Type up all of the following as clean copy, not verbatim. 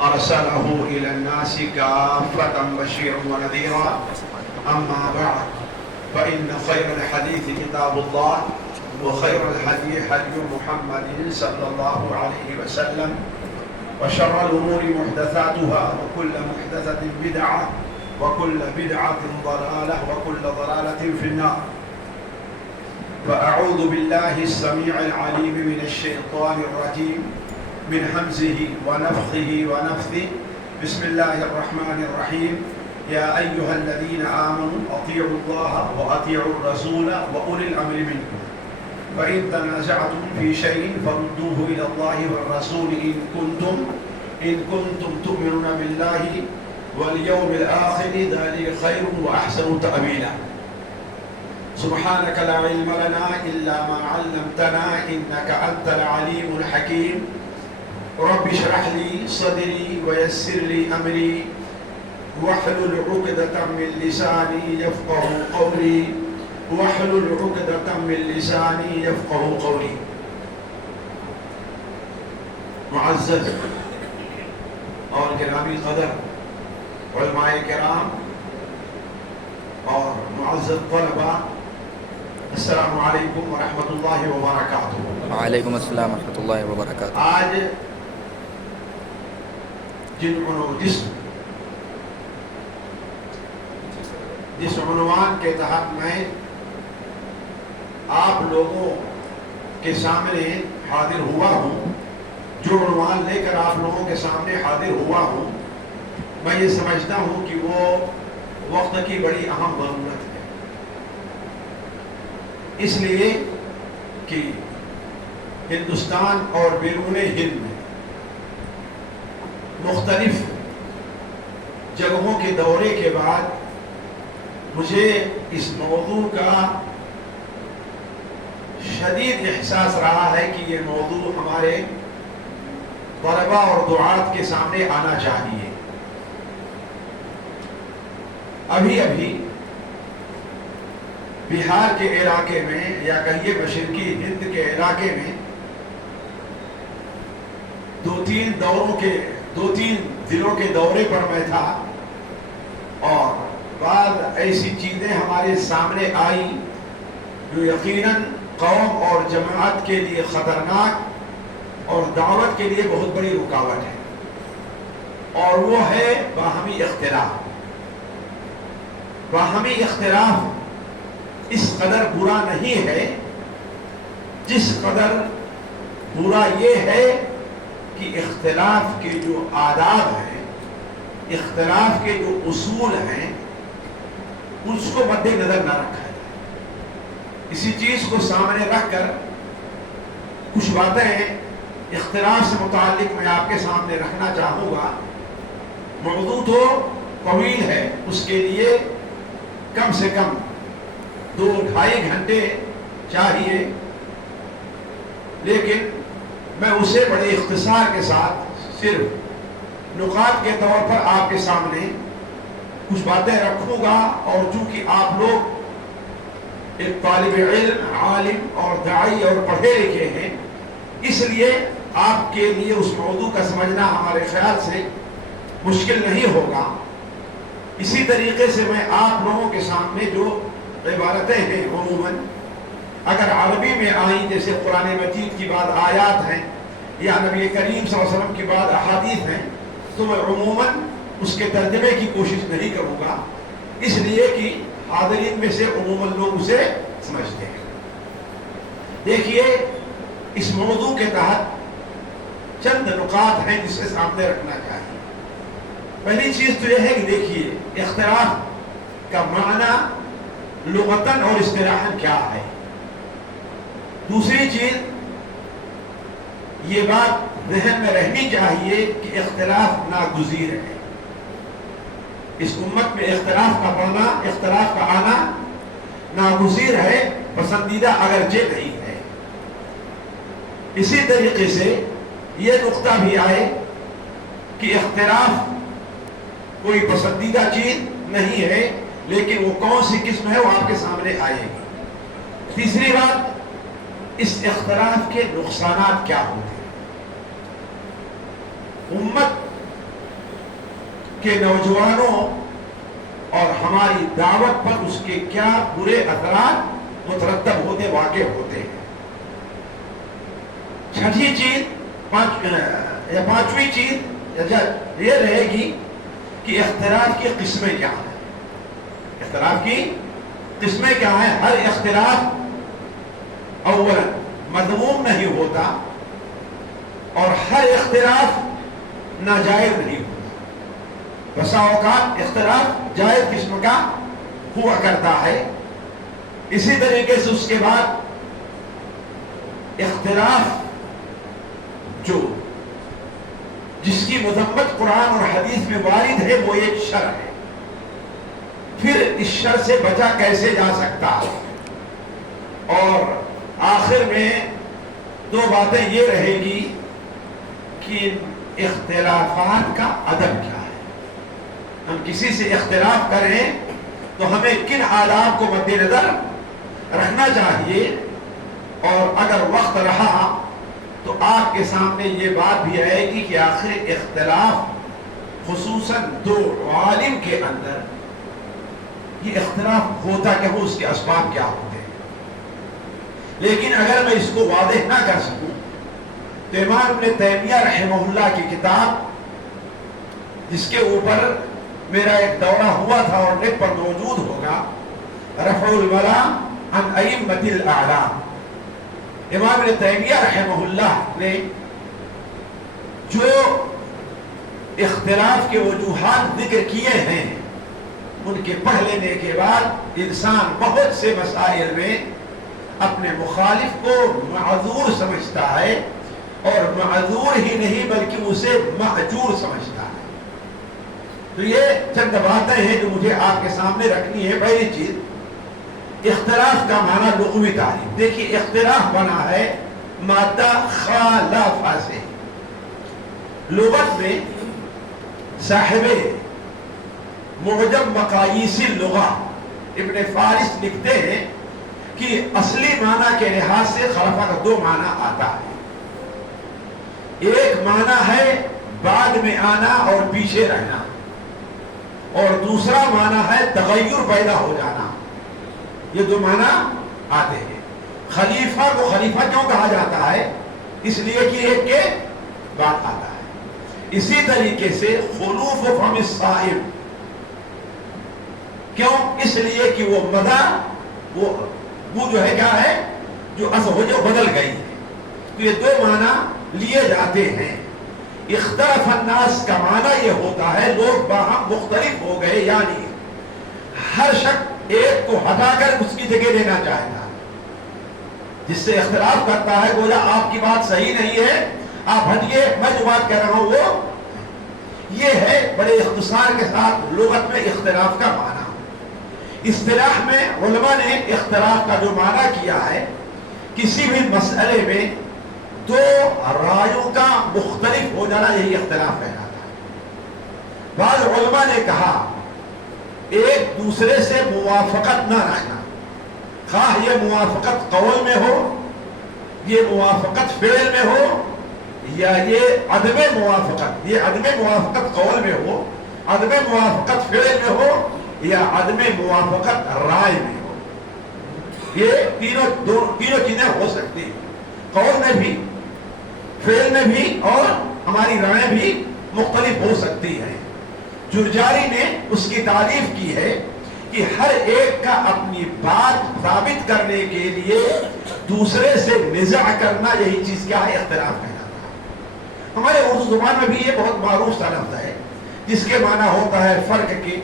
أرسله إلى الناس كافة بشيرا ونذيرا. أما بعد فإن خير الحديث كتاب الله وخير الهدي هدي محمد صلى الله عليه وسلم وشر الأمور محدثاتها وكل محدثة بدعة وكل بدعة ضلالة وكل ضلالة في النار. فأعوذ بالله السميع العليم من الشيطان الرجيم من همزه ونفخه ونفثه. بسم الله الرحمن الرحيم. يا أيها الذين آمنوا أطيعوا الله وأطيعوا الرسول وأولي الأمر منكم فإن تنازعتم في شيء فردوه إلى الله والرسول إن كنتم تؤمنون بالله واليوم الآخر ذلك خير وأحسن تأويلا. سبحانك لا علم لنا إلا ما علمتنا إنك أنت العليم الحكيم. رب اشرح لي صدري ويسر لي أمري واحلل عقدة من لساني يفقه قولي واحلل عقدة من لساني يفقه قولي. معزز اور گرامی قدر علماء کرام اور معزز طلباء، السلام علیکم ورحمۃ اللہ وبرکاتہ. وعلیکم السلام ورحمۃ اللہ وبرکاتہ. آج جس عنوان کے تحت میں آپ لوگوں کے سامنے حاضر ہوا ہوں، جو عنوان لے کر آپ لوگوں کے سامنے حاضر ہوا ہوں، میں یہ سمجھتا ہوں کہ وہ وقت کی بڑی اہم ضرورت ہے. اس لیے کہ ہندوستان اور بیرون ہند میں مختلف جگہوں کے دورے کے بعد مجھے اس موضوع کا شدید احساس رہا ہے کہ یہ موضوع ہمارے طلباء اور دعات کے سامنے آنا چاہیے. ابھی بہار کے علاقے میں یا کہیے مشرقی ہند کے علاقے میں دو تین ضلعوں کے دورے پر میں تھا اور بعض ایسی چیزیں ہمارے سامنے آئی جو یقیناً قوم اور جماعت کے لیے خطرناک اور دعوت کے لیے بہت بڑی رکاوٹ ہے، اور وہ ہے باہمی اختلاف. باہمی اختلاف اس قدر برا نہیں ہے جس قدر برا یہ ہے کہ اختلاف کے جو آداب ہیں، اختلاف کے جو اصول ہیں، اس کو مد نظر نہ رکھا جائے. اسی چیز کو سامنے رکھ کر کچھ باتیں اختلاف سے متعلق میں آپ کے سامنے رکھنا چاہوں گا. موضوع تو طویل ہے، اس کے لیے کم سے کم 2-2.5 گھنٹے چاہیے، لیکن میں اسے بڑے اختصار کے ساتھ صرف نکات کے طور پر آپ کے سامنے کچھ باتیں رکھوں گا. اور چونکہ آپ لوگ ایک طالب علم، عالم اور داعی اور پڑھے لکھے ہیں، اس لیے آپ کے لیے اس موضوع کا سمجھنا ہمارے خیال سے مشکل نہیں ہوگا. اسی طریقے سے میں آپ لوگوں کے سامنے جو عبارتیں ہیں عموماً اگر عربی میں آئیں، جیسے قرآن مجید کی بعض آیات ہیں یا نبی کریم صلی اللہ علیہ وسلم کی بعض احادیث ہیں، تو میں عموماً اس کے ترجمے کی کوشش نہیں کروں گا، اس لیے کہ حاضرین میں سے عموماً لوگ اسے سمجھتے ہیں. دیکھیے، اس موضوع کے تحت چند نکات ہیں جسے سامنے رکھنا چاہیے. پہلی چیز تو یہ ہے کہ دیکھیے اختلاف کا معنی لغتاً اور اصطلاحاً کیا ہے. دوسری چیز یہ بات ذہن میں رہنی چاہیے کہ اختلاف ناگزیر ہے. اس امت میں اختلاف کا آنا ناگزیر ہے، پسندیدہ اگرچہ نہیں ہے. اسی طریقے سے یہ نقطہ بھی آئے کہ اختلاف کوئی پسندیدہ چیز نہیں ہے، لیکن وہ کون سی قسم ہے وہ آپ کے سامنے آئے گی. تیسری بات، اس اختلاف کے نقصانات کیا ہوتے ہیں. امت کہ نوجوانوں اور ہماری دعوت پر اس کے کیا برے اثرات مترتب ہوتے واقع ہوتے ہیں۔ چھٹی چیز پانچویں چیز یہ رہے گی کہ اختلاف کی قسمیں کیا ہیں۔ اختلاف کی قسمیں کیا ہیں؟ ہر اختلاف اولا مذموم نہیں ہوتا اور ہر اختلاف ناجائز نہیں ہوتا۔ بسا اوقات اختلاف جائز قسم کا ہوا کرتا ہے۔ اسی طریقے سے اس کے بعد اختلاف جو جس کی مذمت قرآن اور حدیث میں وارد ہے وہ ایک شر ہے۔ پھر اس شر سے بچا کیسے جا سکتا ہے؟ اور آخر میں دو باتیں یہ رہے گی کہ اختلافات کا ادب کیا ہے۔ ہم کسی سے اختلاف کریں تو ہمیں کن آداب کو مد نظر رکھنا چاہیے، اور اگر وقت رہا تو آپ کے سامنے یہ بات بھی آئے گی کہ آخر اختلاف خصوصاً دو عالم کے اندر یہ اختلاف ہوتا کہ وہ اس کے اسباب کیا ہوتے ہیں۔ لیکن اگر میں اس کو واضح نہ کر سکوں تو امام ابن تیمیہ رحمہ اللہ کی کتاب، جس کے اوپر میرا ایک دورہ ہوا تھا اور نیٹ پر موجود ہوگا، رفع الملام عن ائمۃ الاعلام، امام ابن تیمیہ رحمہ اللہ نے جو اختلاف کے وجوہات ذکر کیے ہیں، ان کے پڑھ لینے کے بعد انسان بہت سے مسائل میں اپنے مخالف کو معذور سمجھتا ہے، اور معذور ہی نہیں بلکہ اسے مأجور سمجھتا ہے۔ تو یہ چند باتیں ہیں جو مجھے آپ کے سامنے رکھنی ہے۔ پہلی چیز، اختلاف کا معنی لغوی تعریف۔ دیکھیے اختلاف بنا ہے مادہ خالفہ سے۔ لغت میں صاحب معجم مقاییس اللغہ ابن فارس لکھتے ہیں کہ اصلی معنی کے لحاظ سے خلفہ کا دو معنی آتا ہے۔ ایک معنی ہے بعد میں آنا اور پیچھے رہنا، اور دوسرا معنی ہے تغیر پیدا ہو جانا۔ یہ دو معنی آتے ہیں۔ خلیفہ کو خلیفہ کیوں کہا جاتا ہے؟ اس لیے کہ ایک کے بعد آتا ہے۔ اسی طریقے سے خلوف فم الصائب، کیوں؟ اس لیے کہ وہ مدہ وہ جو ہے کیا ہے، جو اصل ہو جو بدل گئی ہے۔ تو یہ دو معنی لیے جاتے ہیں۔ اختلاف الناس کا معنی یہ ہوتا ہے لوگ باہم مختلف ہو گئے، یعنی ہر شخص ایک کو ہٹا کر اس کی جگہ لینا چاہتا ہے۔ جس سے اختلاف کرتا ہے گویا آپ کی بات صحیح نہیں ہے، آپ ہٹیے، میں جو بات کہہ رہا ہوں وہ یہ ہے۔ بڑے اختصار کے ساتھ لغت میں اختلاف کا معنی۔ اصطلاح میں علماء نے اختلاف کا جو معنی کیا ہے، کسی بھی مسئلے میں دو رائیوں کا مختلف ہو جانا، یہی اختلاف کہلاتا ہے۔ بعض علماء نے کہا ایک دوسرے سے موافقت نہ رکھنا، خواہ یہ موافقت قول میں ہو، یہ موافقت فعل میں ہو، یا یہ عدم موافقت، یہ عدم موافقت قول میں ہو، عدم موافقت فعل میں ہو، یا عدم موافقت رائے میں ہو۔ یہ تینوں چیزیں ہو سکتی ہیں، قول میں بھی، فعل میں بھی، اور ہماری رائے بھی مختلف ہو سکتی ہے۔ جرجاری نے اس کی تعریف کی ہے کہ ہر ایک کا اپنی بات ثابت کرنے کے لیے دوسرے سے نزاع کرنا، یہی چیز کیا ہے، اختلاف کہلاتا ہے۔ ہمارے اردو زبان میں بھی یہ بہت معروف سا لفظ ہے جس کے معنی ہوتا ہے فرق کے،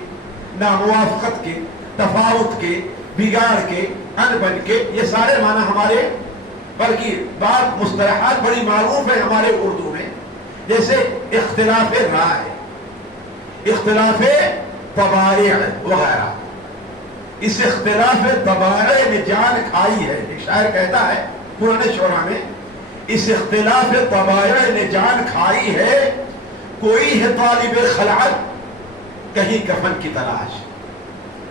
ناموافقت کے، تفاوت کے، بگاڑ کے، انبن کے۔ یہ سارے معنی ہمارے، بلکہ بعض مصطلحات بڑی معروف ہیں ہمارے اردو میں، جیسے اختلاف رائے، اختلاف طبائع وغیرہ۔ اس اختلاف طبائع نے جان کھائی ہے۔ ایک شاعر کہتا ہے پرانے شعراء میں، اس اختلاف طبائع نے جان کھائی ہے، کوئی ہے طالب خلعت کہیں کفن کی تلاش۔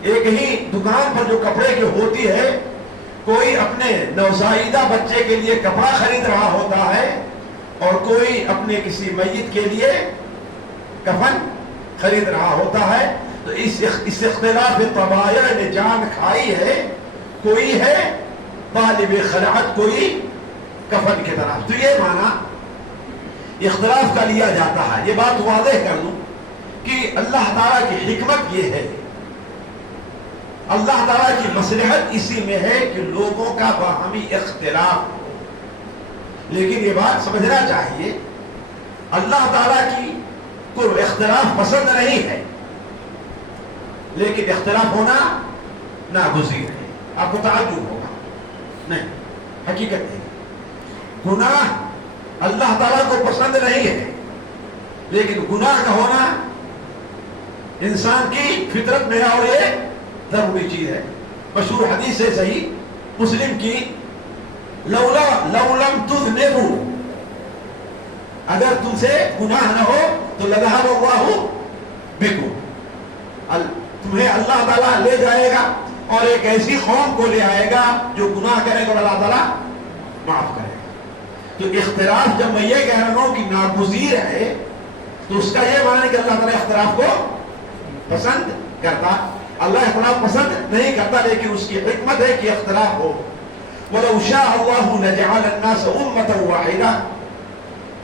ایک ہی دکان پر جو کپڑے کی ہوتی ہے، کوئی اپنے نوزائیدہ بچے کے لیے کپڑا خرید رہا ہوتا ہے، اور کوئی اپنے کسی میت کے لیے کفن خرید رہا ہوتا ہے تو اس اختلاف طبائع نے جان کھائی ہے. کوئی ہے طالب خلعت, کوئی کفن کی طرف. تو یہ معنی اختلاف کا لیا جاتا ہے. یہ بات واضح کر دوں کہ اللہ تعالیٰ کی حکمت یہ ہے, اللہ تعالیٰ کی مصلحت اسی میں ہے کہ لوگوں کا باہمی اختلاف ہو. لیکن یہ بات سمجھنا چاہیے اللہ تعالیٰ کی کو اختلاف پسند نہیں ہے, لیکن اختلاف ہونا ناگزیر ہے. آپ کو تعجب ہوگا, نہیں, حقیقت نہیں. گناہ اللہ تعالیٰ کو پسند نہیں ہے, لیکن گناہ کا ہونا انسان کی فطرت میں اور یہ ضروری چیز ہے. مشہور حدیث ہے صحیح مسلم کی, لو لم تذنبوا, اگر تم سے گناہ نہ ہو تو لذهب الله بكم, تمہیں اللہ تعالیٰ لے جائے گا اور ایک ایسی قوم کو لے آئے گا جو گناہ کرے گا اور اللہ تعالیٰ معاف کرے گا. تو اختلاف جب میں یہ کہہ رہا ہوں کہ ناگزیر ہے تو اس کا یہ معنی کہ اللہ تعالیٰ اختلاف کو پسند کرتا. اللہ اختلاف پسند نہیں کرتا, لیکن اس کی حکمت ہے کہ اختلاف ہو. وَلَوْ شَاءَ اللَّهُ لَجَعَلَ النَّاسَ أُمَّةً وَاحِدَةً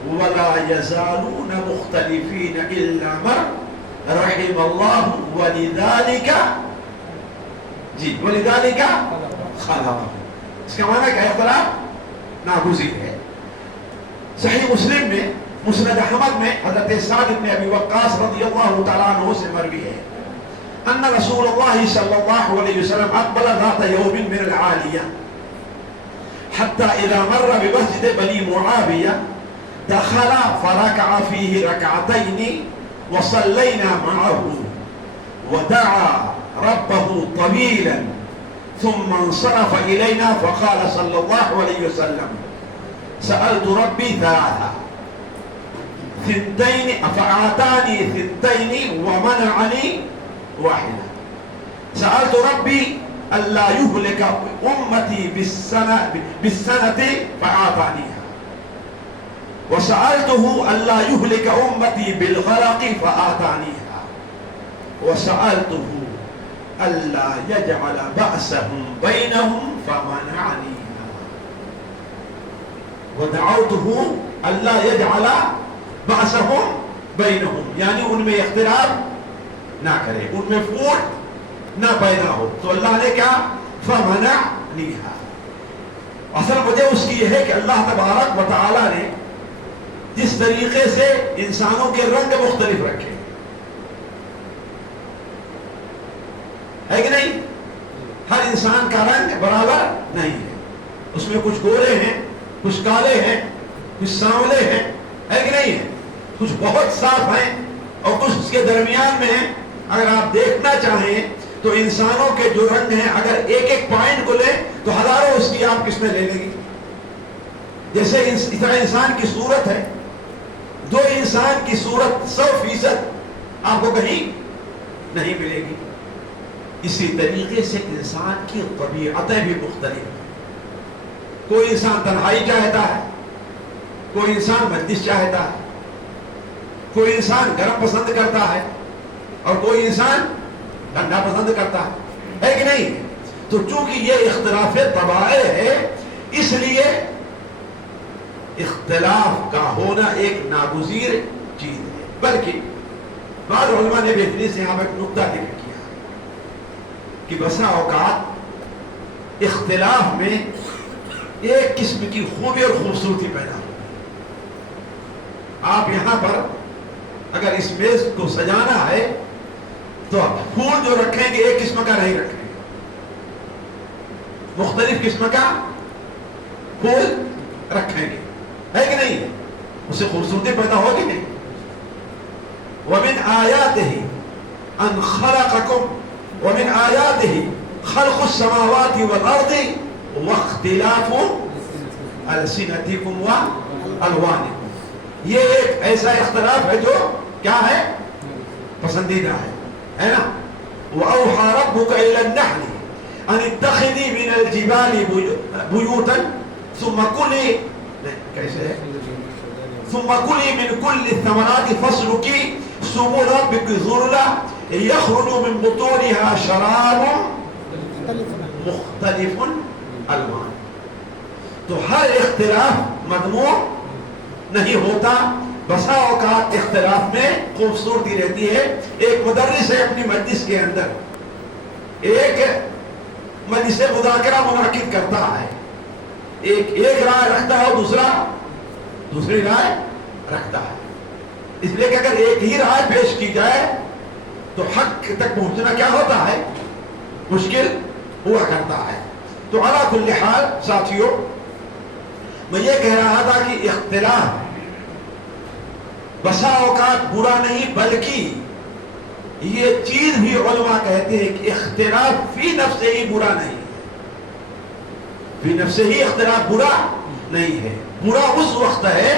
وَلَا يَزَالُونَ مُخْتَلِفِينَ إِلَّا مَنْ رَحِمَ اللَّهُ وَلِذَلِكَ خَلَقَهُ. اس کا معنی کہ اختلاف ناگزیر ہے. صحیح مسلم میں مسند احمد میں حضرت سعد بن ابی وقاص رضی اللہ تعالیٰ عنہ سے مروی ہے ان رسول اللہ صلی اللہ علیہ وسلم اقبل ذات یوم من العالیہ حتى اذا مر بمسجد بنی معاویہ دخل فركع فيه ركعتين وصلينا معه ودعا ربه طويلا ثم انصرف الينا فقال صلى الله عليه وسلم سألت ربي ثلاثة ثنتين فأعطاني ثنتين ومنعني واحدة. سألت ربي ألا يهلك أمتي بالسنة فأعطانيها, وسألته ألا يهلك أمتي بالغرق فأعطانيها, وسألته ألا يجعل بأسهم بينهم فمنعنيها, ودعوته ألا يجعل بأسهم بينهم, یعنی ان میں اختلاف نہ کرے, ان میں فوٹ نہ پیدا ہو. تو اللہ نے کیا فمنعنیہا. اصل وجہ اس کی یہ ہے کہ اللہ تبارک و تعالی نے جس طریقے سے انسانوں کے رنگ مختلف رکھے ہے کہ نہیں, ہر انسان کا رنگ برابر نہیں ہے. اس میں کچھ گورے ہیں, کچھ کالے ہیں, کچھ سانولے ہیں, ہے کہ نہیں ہے, کچھ بہت صاف ہیں اور کچھ اس کے درمیان میں ہیں. اگر آپ دیکھنا چاہیں تو انسانوں کے جو رنگ ہیں اگر ایک ایک پوائنٹ کو لیں تو ہزاروں اس کی آپ قسمیں لے لیں گے. جیسے اس طرح انسان کی صورت ہے, دو انسان کی صورت 100% آپ کو کہیں نہیں ملے گی. اسی طریقے سے انسان کی طبیعتیں بھی مختلف ہیں. کوئی انسان تنہائی چاہتا ہے, کوئی انسان مجلس چاہتا ہے, کوئی انسان گرم پسند کرتا ہے اور کوئی انسان ٹھنڈا پسند کرتا ہے کہ نہیں. تو چونکہ یہ اختلاف طبائع ہے اس لیے اختلاف کا ہونا ایک ناگزیر چیز ہے. بلکہ بعض علماء نے بہتری سے یہاں پر ایک نقطہ ذکر کیا کہ بسا اوقات اختلاف میں ایک قسم کی خوبی اور خوبصورتی پیدا ہو. آپ یہاں پر اگر اس میز کو سجانا ہے تو پھول جو رکھیں گے ایک قسم کا نہیں رکھیں گے, مختلف قسم کا پھول رکھیں گے, ہے کہ نہیں, اس سے خوبصورتی پیدا ہوگی نہیں. وَمِنْ آيَاتِهِ أَنْ خَلَقَكُمْ وَمِنْ آيَاتِهِ خَلْقُ السَّمَاوَاتِ وَالْأَرْضِ وَاخْتِلَافُ أَلْسِنَتِكُمْ وَأَلْوَانِكُمْ. یہ ایک ایسا اختلاف ہے جو کیا ہے, پسندیدہ ہے نا. وَأَوْحَى رَبُّكَ إِلَى النَّحْلِ أَنِ اتَّخِذِي مِنَ الْجِبَالِ بُيُوتًا ثُمَّ كُلِي مِنْ كُلِّ الثَّمَرَاتِ فَاسْلُكِي السبل بذرلا يخرج من بطونها شراب مختلف الوان. تو ہر اختلاف مذموم نہیں ہوتا. بسا اوقات اختلاف میں خوبصورتی رہتی ہے. ایک مدرس ہے اپنی مجلس کے اندر ایک مجلس مذاکرہ منعقد کرتا ہے. ایک رائے رکھتا ہے اور دوسرا دوسری رائے رکھتا ہے. اس لیے کہ اگر ایک ہی رائے پیش کی جائے تو حق تک پہنچنا کیا ہوتا ہے, مشکل ہوا کرتا ہے. تو علی کل حال ساتھیوں, میں یہ کہہ رہا تھا کہ اختلاف بسا اوقات برا نہیں, بلکہ یہ چیز بھی علماء کہتے ہیں کہ اختلاف فی نفس ہی برا نہیں ہے. فی نفس ہی اختلاف برا نہیں ہے. برا اس وقت ہے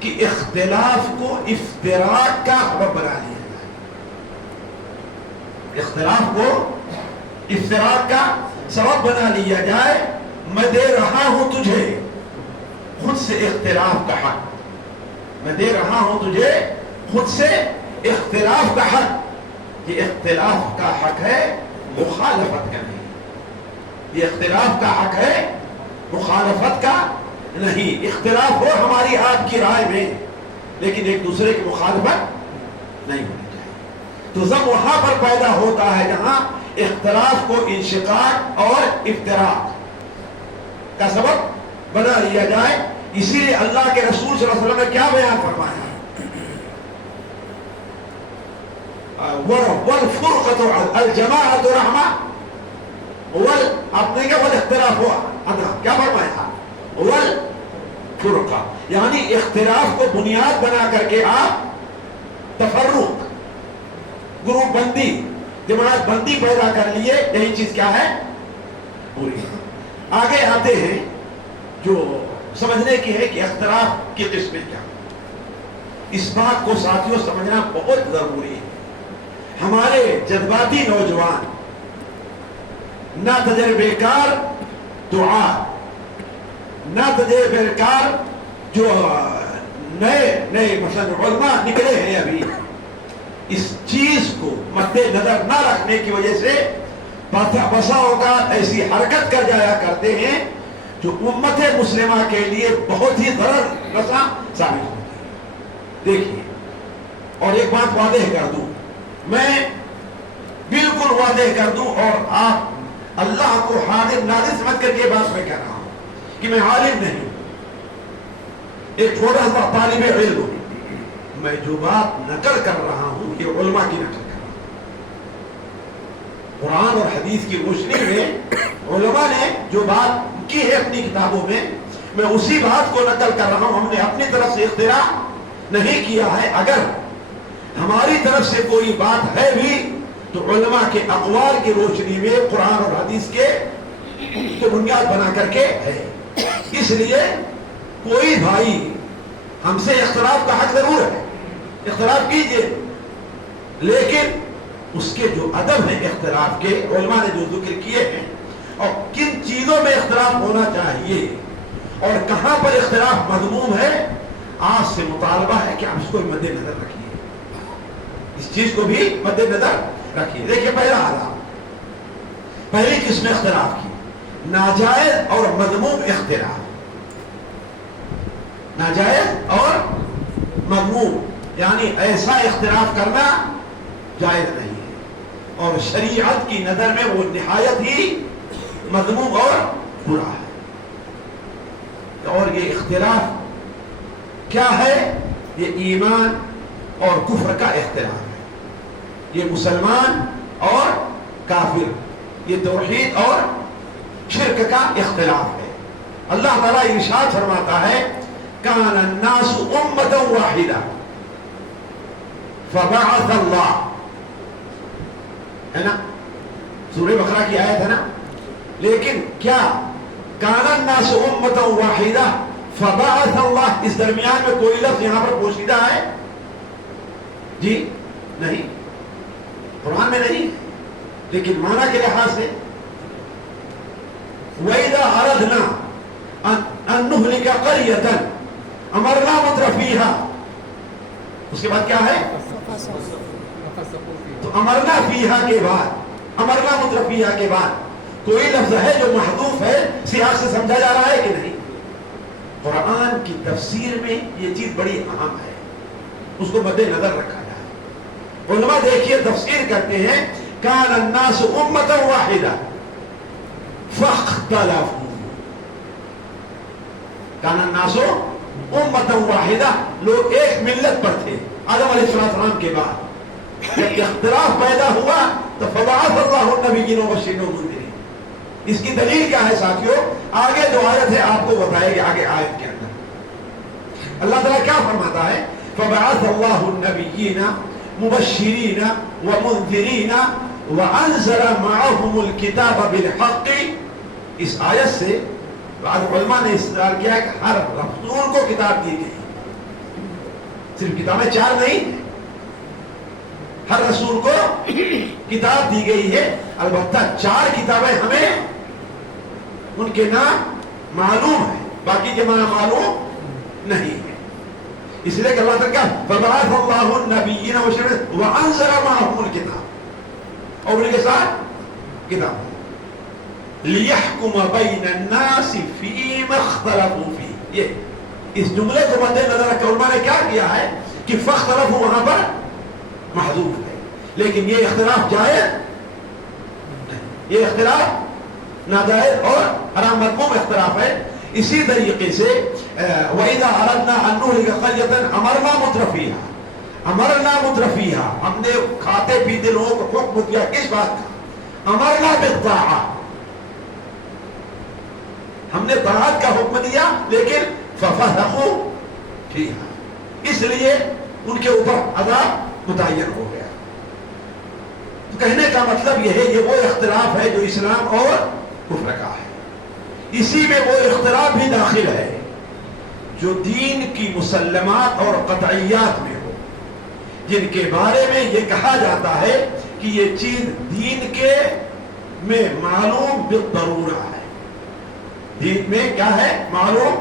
کہ اختلاف کو افتراق کا سبب بنا لیا جائے. اختلاف کو افتراق کا سبب بنا لیا جائے. میں دے رہا ہوں تجھے خود سے اختلاف کا حق, میں دے رہا ہوں تجھے خود سے اختلاف کا حق. یہ اختلاف کا حق ہے, مخالفت کا نہیں. یہ اختلاف کا حق ہے, مخالفت کا نہیں. اختلاف ہو ہماری آپ کی رائے میں, لیکن ایک دوسرے کی مخالفت نہیں ہونی چاہیے. تو ضم وہاں پر پیدا ہوتا ہے جہاں اختلاف کو انشقاق اور افتراق کا سبب بنا لیا جائے. اسی لیے اللہ کے رسول صلی اللہ علیہ وسلم نے کیا بیان فرمایا, وَالْفُرْقَةُ الْجَمَاعَةُ رَحْمَةٌ آپ نے والاختلاف ہوا کیا فرمایا, والفرقہ, یعنی اختلاف کو بنیاد بنا کر کے آپ تفرق, گروپ بندی, جماعت بندی پیدا کر لیے. یہی چیز کیا ہے, پوری. آگے آتے ہیں جو سمجھنے کی ہے کہ اختلاف کی قسمیں کیا. اس بات کو ساتھیوں سمجھنا بہت ضروری ہے. ہمارے جذباتی نوجوان نہ تجربے کار دعا, نہ تجربے کار جو نئے مثلا علماء نکلے ہیں ابھی, اس چیز کو مد نظر نہ رکھنے کی وجہ سے بسا اوقات ایسی حرکت کر جایا کرتے ہیں جو امت مسلمہ کے لیے بہت ہی ضرر رساں ثابت ہوتی ہے. دیکھیے, اور ایک بات واضح کر دوں, میں بالکل واضح کر دوں, اور آپ اللہ کو حاضر ناظر سمجھ کر کے بات میں کہہ رہا ہوں کہ میں عالم نہیں, ایک چھوٹا سا طالب علم ہوں. میں جو بات نقل کر رہا ہوں یہ علماء کی نقل کر رہا ہوں. قرآن اور حدیث کی روشنی میں علماء نے جو بات کی ہے اپنی کتابوں میں اسی بات کو نقل کر رہا ہوں. ہم نے اپنی طرف سے اختراع نہیں کیا ہے. اگر ہماری طرف سے کوئی بات ہے بھی تو علماء کے اقوال کی روشنی میں قرآن اور حدیث کے بنیاد بنا کر کے ہے. اس لیے کوئی بھائی ہم سے اختلاف کا حق ضرور ہے, اختلاف کیجئے, لیکن اس کے جو ادب ہیں اختلاف کے, علماء نے جو ذکر کیے ہیں اور کن چیزوں میں اختلاف ہونا چاہیے اور کہاں پر اختلاف مذموم ہے, آپ سے مطالبہ ہے کہ آپ اس کو مد نظر رکھیے, اس چیز کو بھی مد نظر رکھیے. دیکھیے پہلا عذاب, پہلی قسم اختلاف کی ناجائز اور مذموم اختلاف. ناجائز اور مذموم یعنی ایسا اختلاف کرنا جائز نہیں ہے, اور شریعت کی نظر میں وہ نہایت ہی مذموم اور برا ہے. اور یہ اختلاف کیا ہے, یہ ایمان اور کفر کا اختلاف ہے. یہ مسلمان اور کافر, یہ توحید اور شرک کا اختلاف ہے. اللہ تعالیٰ ارشاد فرماتا ہے کان الناس امۃ واحدہ فبعث اللہ, ہے نا, سورہ بقرہ کی آیت ہے نا. لیکن کیا کان الناس امۃ واحدہ فبعث اللہ, اس درمیان میں کوئی لفظ یہاں پر پوشیدہ ہے جی نہیں, قرآن میں نہیں, لیکن معنی کے لحاظ سے وَإِذَا أَرَدْنَا أَن نُهْلِكَ قَرْيَةً أَمَرْنَا مُتْرَفِيهَا, اس کے بعد کیا ہے تو امرنا فیہا کے بعد، امرنا مطلب فیہا کے بعد کوئی لفظ ہے جو محذوف ہے، سیاق سے سمجھا جا رہا ہے کہ نہیں؟ قرآن کی تفسیر میں یہ چیز بڑی اہم ہے، اس کو مد نظر رکھا جائے۔ علماء دیکھیے تفسیر کرتے ہیں، کان الناس امۃ واحدہ فاختلفوا، کان الناس امۃ واحدہ، لوگ ایک ملت پر تھے آدم علیہ السلام کے بعد، جب اختلاف پیدا ہوا تو فبعث اللہ النبیین مبشرین ومنذرین۔ اس کی دلیل کیا ہے ساتھیوں؟ آگے جو آیت ہے آپ کو بتائے گی، آگے آیت کے اندر اللہ تعالیٰ کیا فرماتا ہے؟ فبعث اللہ النبیین مبشرین ومنذرین وانزل معهم الکتاب بالحق۔ اس آیت سے بعض علماء نے استدلال کیا کہ ہر رسول کو کتاب دی گئی، صرف کتابیں چار نہیں، ہر رسول کو کتاب دی گئی ہے، البتہ چار کتابیں ہمیں ان کے نام معلوم ہے، باقی کے معنی معلوم نہیں ہے۔ اس لیے کہ اللہ تعالیٰ کیا فبعث اللہ النبیین وانزل معهم الکتاب، اور ان کے ساتھ کتاب لیحکم بین الناس فیما اختلفوا فیہ۔ یہ اس جملے کو مد نظر رکھ کر علماء نے کیا کیا ہے کہ فاختلفوا وہاں پر محذوف ہے، لیکن یہ اختلاف جائز، یہ اختلاف ناجائز اور حرام مذموم اختلاف ہے۔ اسی طریقے سے وَإِذَا أَرَدْنَا أَن نُهْلِكَ قَرْيَةً أَمَرْنَا مُتْرَفِيهَا، امرنا مترفیہا، ہم نے کھاتے پیتے لوگوں کو حکم دیا کس بات کا؟ امرنا بالطاعہ، ہم نے طاعت کا حکم دیا، لیکن فَفَسَقُوا فِيهَا، اس لیے ان کے اوپر عذاب متعین ہو گیا۔ کہنے کا مطلب یہ ہے، یہ وہ اختلاف ہے جو اسلام اور کفر کا ہے، اسی میں وہ اختلاف بھی داخل ہے جو دین کی مسلمات اور قطعیات میں ہو، جن کے بارے میں یہ کہا جاتا ہے کہ یہ چیز دین کے میں معلوم بالضرورہ ہے، دین میں کیا ہے؟ معلوم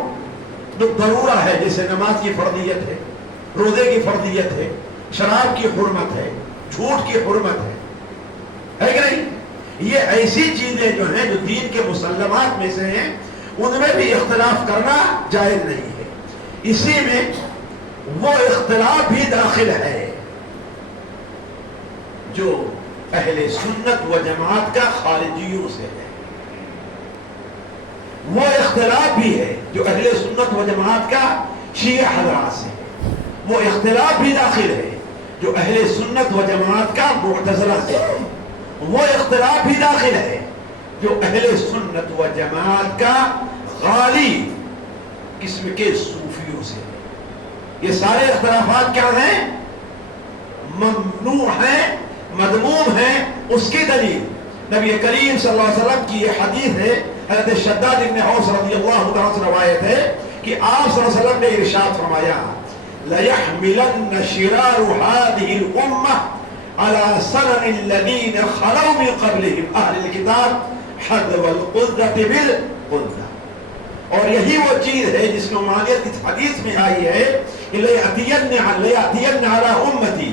بالضرورہ ہے، جیسے نماز کی فرضیت ہے، روزے کی فرضیت ہے، شراب کی حرمت ہے، جھوٹ کی حرمت ہے کہ نہیں؟ یہ ایسی چیزیں جو ہیں جو دین کے مسلمات میں سے ہیں، ان میں بھی اختلاف کرنا جائز نہیں ہے، اسی میں وہ اختلاف بھی داخل ہے جو اہل سنت و جماعت کا خارجیوں سے ہے، وہ اختلاف بھی ہے جو اہل سنت و جماعت کا شیعہ حضرات سے ہے، وہ اختلاف بھی داخل ہے جو اہل سنت و جماعت کا معتزلہ سے ہے، وہ اختلاف بھی داخل ہے جو اہل سنت و جماعت کا غالب قسم کے صوفیوں سے ہے۔ یہ سارے اختلافات کیا ہیں؟ ممنوع ہیں، مذموم ہیں۔ اس کی دلیل نبی کریم صلی اللہ علیہ وسلم کی یہ حدیث ہے، حضرت شداد بن اوس رضی اللہ عنہ سے روایت ہے کہ آپ صلی اللہ علیہ وسلم نے ارشاد فرمایا، لَيَحْمِلَنَّ شِرَارُ هَذِهِ الْأُمَّةِ عَلَى سَنَنِ الَّذِينَ خَلَوْا مِن قَبْلِهِمْ أَهْلِ الْكِتَابِ حَذْوَ الْقُذَّةِ بِالْقُذَّةِ۔ اور یہی وہ چیز ہے جس کی معنیت اس حدیث میں آئی ہے کہ لَيَأْتِيَنَّ عَلَى أُمَّتِي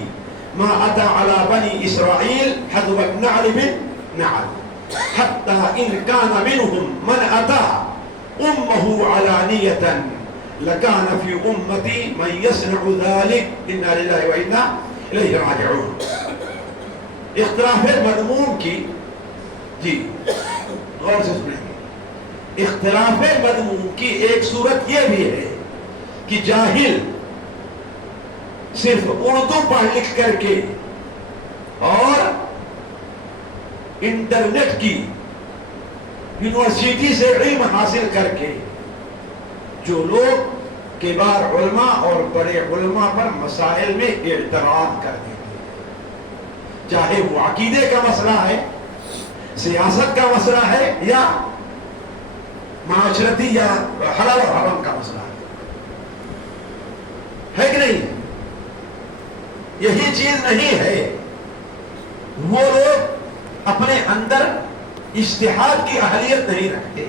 مَا أَتَى عَلَى بَنِي إِسْرَائِيلَ حَذْوَ النَّعْلِ بِالنَّعْلِ حَتَّى إِنْ كَانَ مِنْهُمْ مَنْ أَتَى أُمَّهُ عَلَانِيَةً لَكَانَ فِي أُمَّتِي مَنْ يَصْنَعُ ذَلِكَ إِنَّا لِلَّهِ وَإِنَّا إِلَيْهِ رَاجِعُونَ۔ اختلاف مذموم کی جی غور سے سنیں گے، اختلاف مذموم کی ایک صورت یہ بھی ہے کہ جاہل صرف اردو پڑھ لکھ کر کے اور انٹرنیٹ کی یونیورسٹی سے علم حاصل کر کے جو لوگ کبار علماء اور بڑے علماء پر مسائل میں اعتراض کر دیتے ہیں، چاہے وہ عقیدے کا مسئلہ ہے، سیاست کا مسئلہ ہے، یا معاشرتی یا حلال و حرام کا مسئلہ ہے کہ نہیں؟ یہی چیز نہیں ہے، وہ لوگ اپنے اندر اجتہاد کی اہلیت نہیں رکھتے۔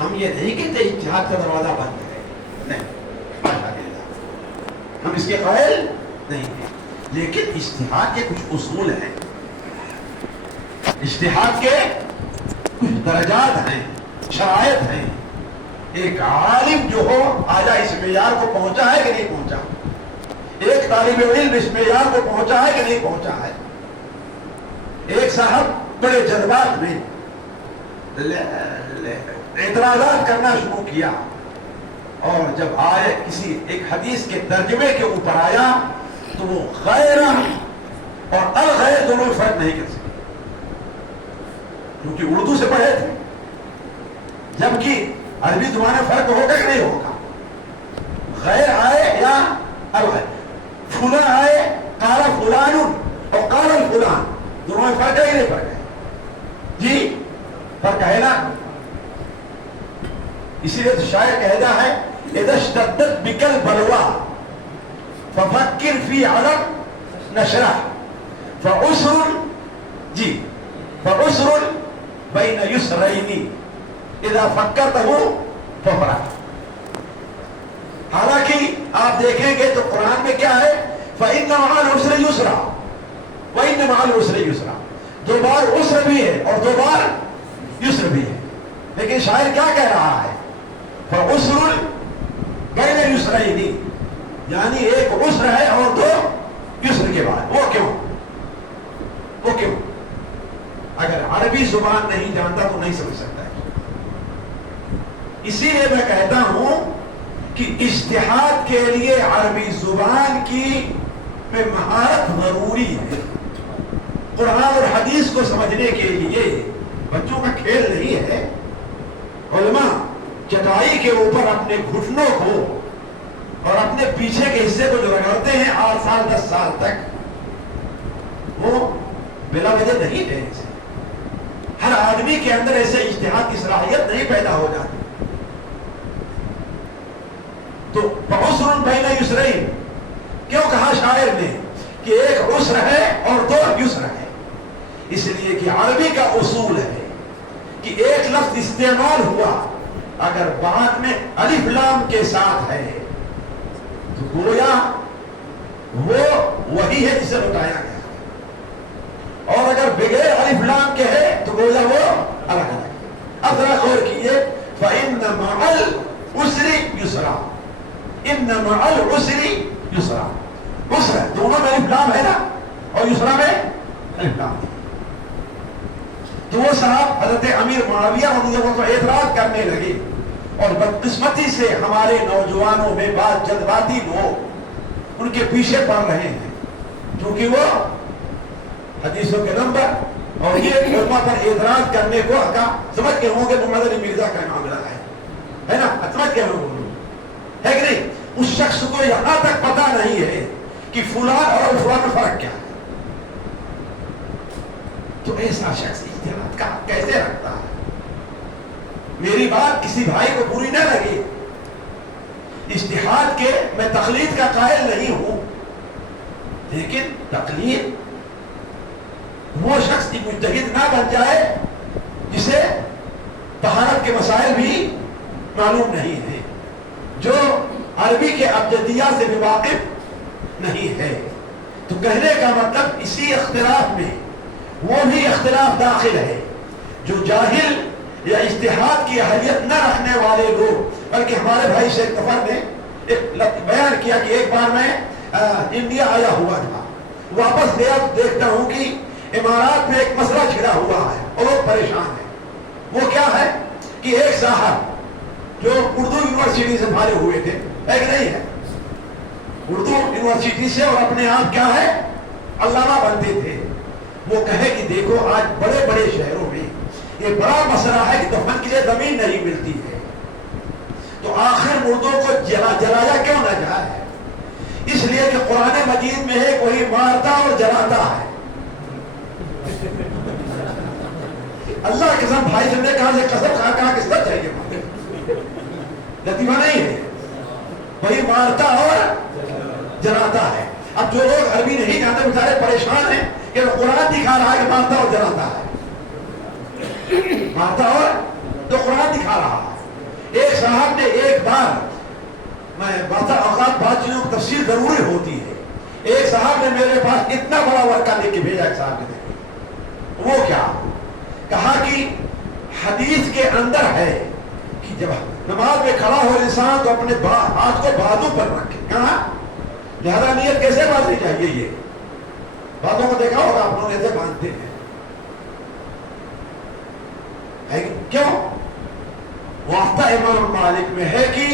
ہم یہ نہیں کہتے اجتہاد کا دروازہ بند ہے، نہیں، ہم اس کے قائل نہیں ہیں، لیکن اجتہاد کے کچھ اصول ہیں، اجتہاد کے کچھ درجات ہیں، شرائط ہیں. ایک عالم جو ہو آیا اس معیار کو پہنچا ہے کہ نہیں پہنچا، ایک طالب علم اس معیار کو پہنچا ہے کہ نہیں پہنچا ہے. ایک صاحب بڑے جذبات میں اعتراضات کرنا شروع کیا، اور جب آئے کسی ایک حدیث کے ترجمے کے اوپر آیا تو وہ غیر اور الغیر دونوں میں فرق نہیں کر سکے، کیونکہ اردو سے پڑھے تھے، جبکہ عربی زبان میں فرق ہوگا کہ نہیں ہوگا. غیر آئے یا الغیر، فلاں آئے قال فلان اور قال الفلان، دونوں میں فرق ہے کہ نہیں فرق ہے؟ جی فرق ہے نا. اسی لیے تو شاعر کہتا ہے اذا اشتدت بک البلوى ففکر فی علم نشرہ فعسر جی فعسر بین یسرین اذا فکرتہ ففرح. حالانکہ آپ دیکھیں گے تو قرآن میں کیا ہے، فإن مع العسر یسرا وإن مع العسر یسرا، دو بار عسر بھی ہے اور دو بار یسر بھی ہے. لیکن شاعر کیا کہہ رہا ہے، فعسر بین یسرین، یعنی ایک عسر ہے اور دو یسر کے بعد. وہ کیوں؟ وہ کیوں؟ اگر عربی زبان نہیں جانتا تو نہیں سمجھ سکتا ہے. اسی لیے میں کہتا ہوں کہ اجتہاد کے لیے عربی زبان کی میں مہارت ضروری ہے. قرآن اور حدیث کو سمجھنے کے لیے بچوں کا کھیل نہیں ہے. علماء چٹائی کے اوپر اپنے گھٹنوں کو اور اپنے پیچھے کے حصے کو جو رگڑتے ہیں 8 سال 10 سال تک، وہ بلا وجہ نہیں ہے. ہر آدمی کے اندر ایسے اجتہاد کی صلاحیت نہیں پیدا ہو جاتی. تو عسر بین یسرین کیوں کہا شاعر نے کہ ایک عسر ہے اور دو یسر ہے؟ اس لیے کہ عربی کا اصول ہے کہ ایک لفظ استعمال ہوا اگر بعد میں الف لام کے ساتھ ہے تو گویا وہ وہی ہے جسے بتایا گیا، اور اگر بغیر الف لام کے ہے تو گویا وہ الگ ہے. اب ذرا غور کیجیے، فإن مع العسر یسرا، ان مع العسر یسرا. عسر دونوں میں الف لام ہے نا، اور یسرا میں الف لام. تو وہ صاحب حضرت امیر معاویہ رضی اللہ عنہ کو اعتراض کرنے لگے، اور بدقسمتی سے ہمارے نوجوانوں میں بعض جذباتی لوگ ان کے پیچھے پڑ رہے ہیں، کیونکہ وہ حدیثوں کے نمبر اور یہ علماء پر اعتراض کرنے کو سمجھ کے ہوں گے محمد علی مرزا کا معاملہ ہے نا، سمجھ کے ہوں گے ہے کہ نہیں. اس شخص کو یہاں تک پتا نہیں ہے کہ فلان اور فلان میں فرق کیا ہے. تو ایسا شخص اجتہاد کا کیسے رکھتا ہے؟ میری بات کسی بھائی کو بری نہ لگے، اجتہاد کے میں تقلید کا قائل نہیں ہوں، لیکن تقلید وہ شخص کی مجتہد نہ بن جائے جسے طہارت کے مسائل بھی معلوم نہیں ہے، جو عربی کے ابجدیات سے بھی واقف نہیں ہے. تو کہنے کا مطلب اسی اختلاف میں وہ بھی اختلاف داخل ہے جو جاہل یا اجتہاد کی اہلیت نہ رکھنے والے لوگ. بلکہ ہمارے بھائی شیخ ظفر نے ایک بیان کیا کہ ایک بار میں انڈیا آیا ہوا تھا، واپس گیا تو دیکھتا ہوں کہ امارات میں ایک مسئلہ چھڑا ہوا ہے اور لوگ پریشان ہیں. وہ کیا ہے کہ ایک صاحب جو اردو یونیورسٹی سے فارغ ہوئے تھے، ایک نہیں ہے اردو یونیورسٹی سے، اور اپنے آپ کیا ہے علامہ بنتے تھے. وہ کہے کہ دیکھو آج بڑے بڑے شہروں میں یہ بڑا مسئلہ ہے کہ دفن کے لیے زمین نہیں ملتی ہے، تو آخر مردوں کو جلایا کیوں نہ جائے؟ اس لیے کہ قرآن مجید میں ہے کوئی مارتا اور جلاتا ہے. اللہ کے قسم بھائی جن نے کہا سے قسم کہا کہ سچ ہے، یہ لطیفہ نہیں ہے، وہی مارتا اور جلاتا ہے. اب جو لوگ عربی نہیں جانتے بیچارے پریشان ہیں کہ قرآن دکھا رہا ہے کہ مارتا اور جلاتا ہے، مارتا اور تو قرآن دکھا رہا ہے. ایک صاحب نے ایک بار، میں بعض اوقات بات چیزوں کی تفصیل ضروری ہوتی ہے، ایک صاحب نے میرے پاس اتنا بڑا ورقہ لکھ کے بھیجا، ایک صاحب نے دیکھا، وہ کیا کہا کہ حدیث کے اندر ہے کہ جب نماز میں کھڑا ہو انسان تو اپنے ہاتھ کو بازو پر رکھے، کہاں لہذا نیت کیسے باندھنی چاہیے؟ یہ بازو کو دیکھا ہوگا آپ لوگ ایسے باندھتے ہیں، کیوں؟ واسطہ امام مالک میں ہے کہ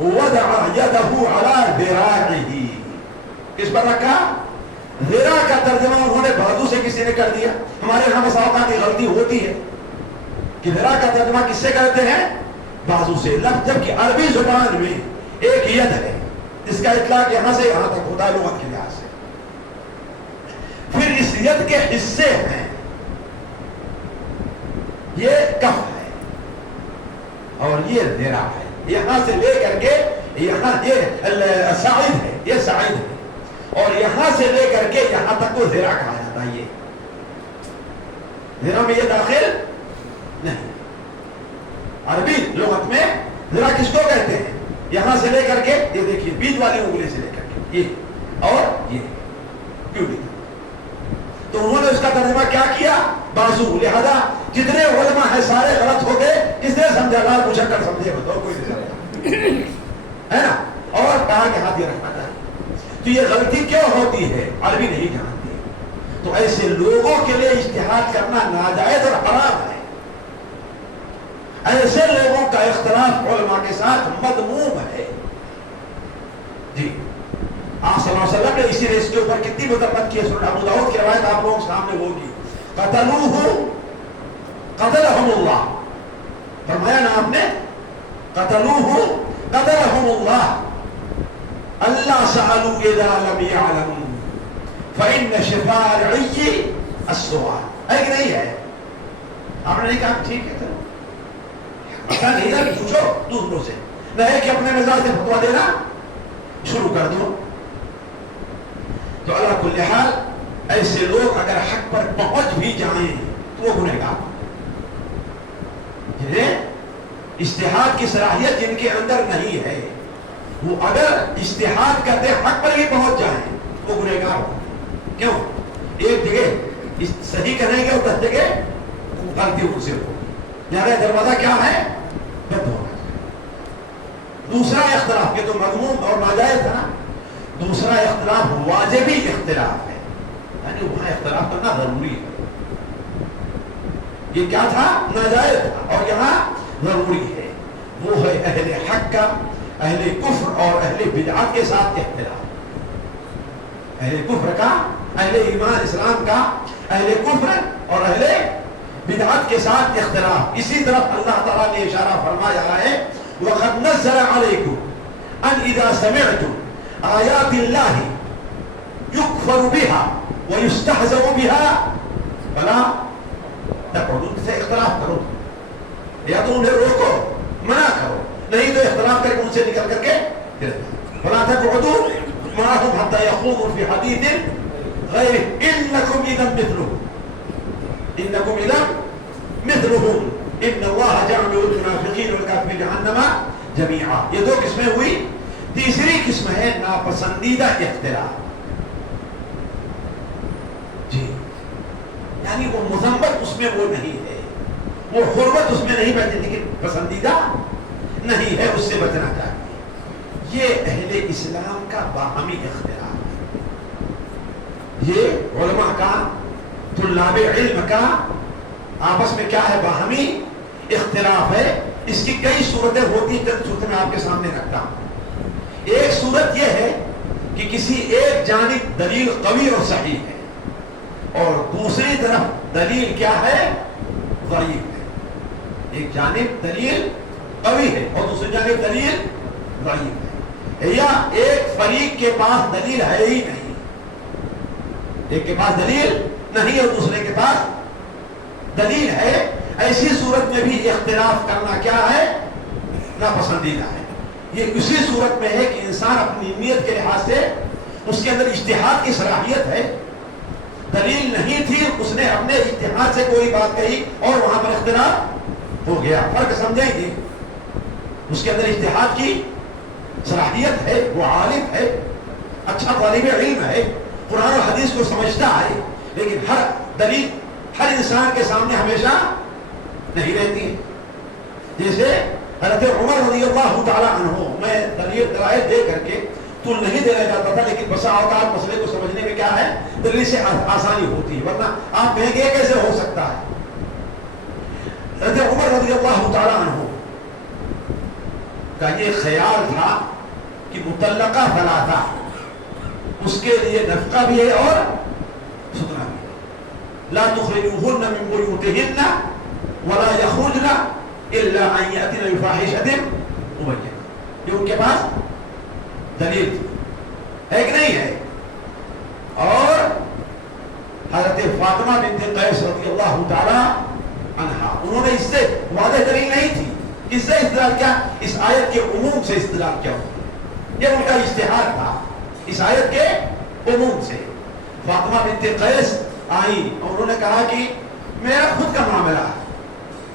وضع یدہ علی ذراعہ، کس پر رکھا؟ ذرا کا ترجمہ انہوں نے بازو سے کسی نے کر دیا. ہمارے یہاں بسا اوقات یہ غلطی ہوتی ہے کہ ذرا کا ترجمہ کس سے کرتے ہیں؟ بازو سے. لفظ جبکہ عربی زبان میں ایک ید ہے جس کا اطلاق یہاں سے یہاں تک ہوتا ہے لغت کے لحاظ سے. پھر اس ید کے حصے ہیں، یہ کف ہے اور یہ ذرا ہے، یہاں سے لے کر کے یہاں یہ ساعد ہے، یہ ساعد ہے، اور یہاں سے لے کر کے یہاں تک کو ذرا کہا جاتا ہے. یہ ذرا میں یہ داخل نہیں. عربی لغت میں ذرا کس کو کہتے ہیں؟ یہاں سے لے کر کے یہ دیکھیے بیچ والی انگلی سے لے کر کے یہ اور یہ کیوں نہیں. تو انہوں نے اس کا ترجمہ کیا کیا؟ بازو. لہذا جتنے علماء ہیں سارے غلط ہو گئے. کس نے سمجھا؟ لال پوچھا کر سمجھے بتاؤ، کوئی نہیں سمجھا ہے نا. اور کہا کہ ہاتھ یہ رکھنا چاہیے. تو یہ غلطی کیوں ہوتی ہے؟ عربی نہیں جانتے. تو ایسے لوگوں کے لیے اجتہاد کرنا ناجائز اور حرام ہے. ایسے لوگوں کا اختلاف علماء کے ساتھ مذموم ہے. جی آپ صلی اللہ علیہ وسلم نے اسی ریس کے اوپر کتنی مذمت کی ہے. سنن ابو داؤد کی روایت آپ لوگوں کے سامنے ہوگی. قتلوہ قتلہم اللہ، فرمایا نا آپ نے قتلوہ قتلہم اللہ. اللہ سألوا اذا لم يعلموا فإن شفاء العي السؤال. ہے کہ نہیں ہے؟ آپ نے نہیں کہا ٹھیک ہے ایسا نہیں نا پوچھو دوسروں سے، نہ ہے کہ اپنے مزاج سے فتوا دینا شروع کر دو. تو اللہ کل حال ایسے لوگ اگر حق پر پہنچ بھی جائیں تو وہ گنہگار. اجتہاد کی صلاحیت جن کے اندر نہیں ہے وہ اگر اجتہاد کرتے حق پر بھی پہنچ جائیں وہ گنہگار ہو. کیوں؟ ایک جگہ صحیح کریں گے اور 10 جگہ غلطی ان سے ہو. لہذا دروازہ کیا ہے؟ بند ہوگا. دوسرا اختلاف، یہ تو مذموم اور ناجائز تھا نا. دوسرا اختلاف واجبی اختلاف ہے، یعنی وہاں اختلاف کرنا ضروری ہے. یہ کیا تھا؟ ناجائز تھا، اور یہاں ضروری ہے. وہ ہے اہل حق کا اہل کفر اور اہل بدعت کے ساتھ اختلاف. اہل کفر کا، اہل ایمان اسلام کا اہل کفر اور اہل بدعت کے ساتھ اختلاف. اسی طرف اللہ تعالیٰ نے اشارہ فرمایا ہے وَقَدْ نَزَّلَ عَلَيْكُمْ أَنْ إِذَا سَمِعْتُمْ آيَاتِ اللَّهِ يُكْفَرُ بِهَا وَيُسْتَهْزَأُ بِهَا فَلَا تَقْعُدُوا. ان سے اختلاف کرو یا تو انہیں روکو، منع کرو، نہیں تو اختلاف کر کے ان سے نکل کر کے فَلَا تَقْعُدُوا مَعَهُمْ حَتَّى يَخُوضُوا فِي حَدِيثٍ غَيْرِهِ إِنَّكُمْ إِذًا مِثْلُهُمْ إنكم إذا مثلهم إن الله جامع المنافقين والكافرين جهنم جميعا. یہ دو قسمیں ہوئی. تیسری قسم ہے ناپسندیدہ اختلاف. جی یعنی وہ مذمت اس میں وہ نہیں ہے، وہ حرمت اس میں نہیں بیٹھتی، لیکن پسندیدہ نہیں ہے، اس سے بچنا چاہیے. یہ اہل اسلام کا باہمی اختلاف ہے. یہ علماء کا، طلاب علم کا آپس میں کیا ہے؟ باہمی اختلاف ہے. اس کی کئی صورتیں ہوتی ہیں، چند صورتیں میں آپ کے سامنے رکھتا ہوں. ایک صورت یہ ہے کہ کسی ایک جانب دلیل قوی اور صحیح ہے اور دوسری طرف دلیل کیا ہے؟ ضعیف ہے. ایک جانب دلیل قوی ہے اور دوسری جانب دلیل ضعیف ہے، یا ایک فریق کے پاس دلیل ہے ہی نہیں، ایک کے پاس دلیل نہیں اور دوسرے کے پاس دلیل ہے. ایسی صورت میں بھی اختلاف کرنا کیا ہے؟ ناپسندیدہ ہے. یہ اسی صورت میں ہے کہ انسان اپنی نیت کے لحاظ سے اس کے اندر اجتہاد کی صلاحیت ہے، دلیل نہیں تھی، اس نے اپنے اجتہاد سے کوئی بات کہی اور وہاں پر اختلاف ہو گیا. فرق سمجھیں گے؟ اس کے اندر اجتہاد کی صلاحیت ہے، وہ عالم ہے، اچھا طالب علم ہے, قرآن اور حدیث کو سمجھتا ہے, لیکن ہر دلیل ہر انسان کے سامنے ہمیشہ نہیں رہتی ہے. جیسے حضرت عمر رضی اللہ تعالیٰ عنہ, میں دلائل دے کر کے تو نہیں دینا چاہتا تھا, لیکن بسا اوقات مسئلے کو سمجھنے میں کیا ہے, دلیل سے آسانی ہوتی ہے, ورنہ آپ کہیں گے کیسے ہو سکتا ہے. حضرت عمر رضی اللہ تعالیٰ عنہ کا یہ خیال تھا کہ مطلقہ ثلاثہ, اس کے لیے نفقہ بھی ہے اور سترہ بھی ہے. لا تخرجوهن من بيوتهن ولا يخرجن الا ان ياتين بفاحشة مبينة. یہ ان کے پاس دلیل تھی, ہے کہ نہیں ہے. اور حضرت فاطمہ بنت قیس رضی اللہ تعالی عنہا, انہوں نے اس سے واضح دلیل نہیں تھی. اس سے استدلال کیا, اس آیت کے عموم سے استدلال کیا ہوتا, یہ ان کا اجتہاد تھا. اس آیت کے عموم سے فاطمہ بنت قیس آئی اور انہوں نے کہا کہ میرا خود کا معاملہ ہے,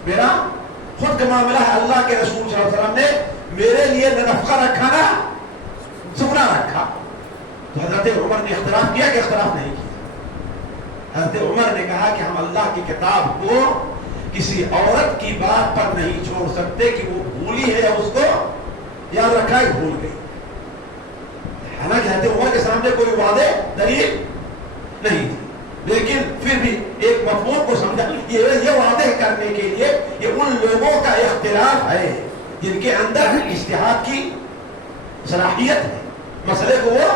میرا خود کا معاملہ ہے, اللہ کے رسول صلی اللہ علیہ وسلم نے میرے لیے نہ نفقہ رکھا نہ سکنا رکھا. تو حضرت عمر نے اختلاف کیا کہ اختلاف نہیں کیا. حضرت عمر نے کہا کہ ہم اللہ کی کتاب کو کسی عورت کی بات پر نہیں چھوڑ سکتے کہ وہ بھولی ہے یا اس کو یاد رکھا ہے بھول گئی. حالانکہ حضرت عمر کے سامنے کوئی واضح دلیل نہیں تھی, لیکن پھر بھی ایک مفہوم کو سمجھا. یہ واضح کرنے کے لیے یہ ان لوگوں کا اختلاف ہے جن کے اندر اجتہاد کی صلاحیت ہے, مسئلے کو وہ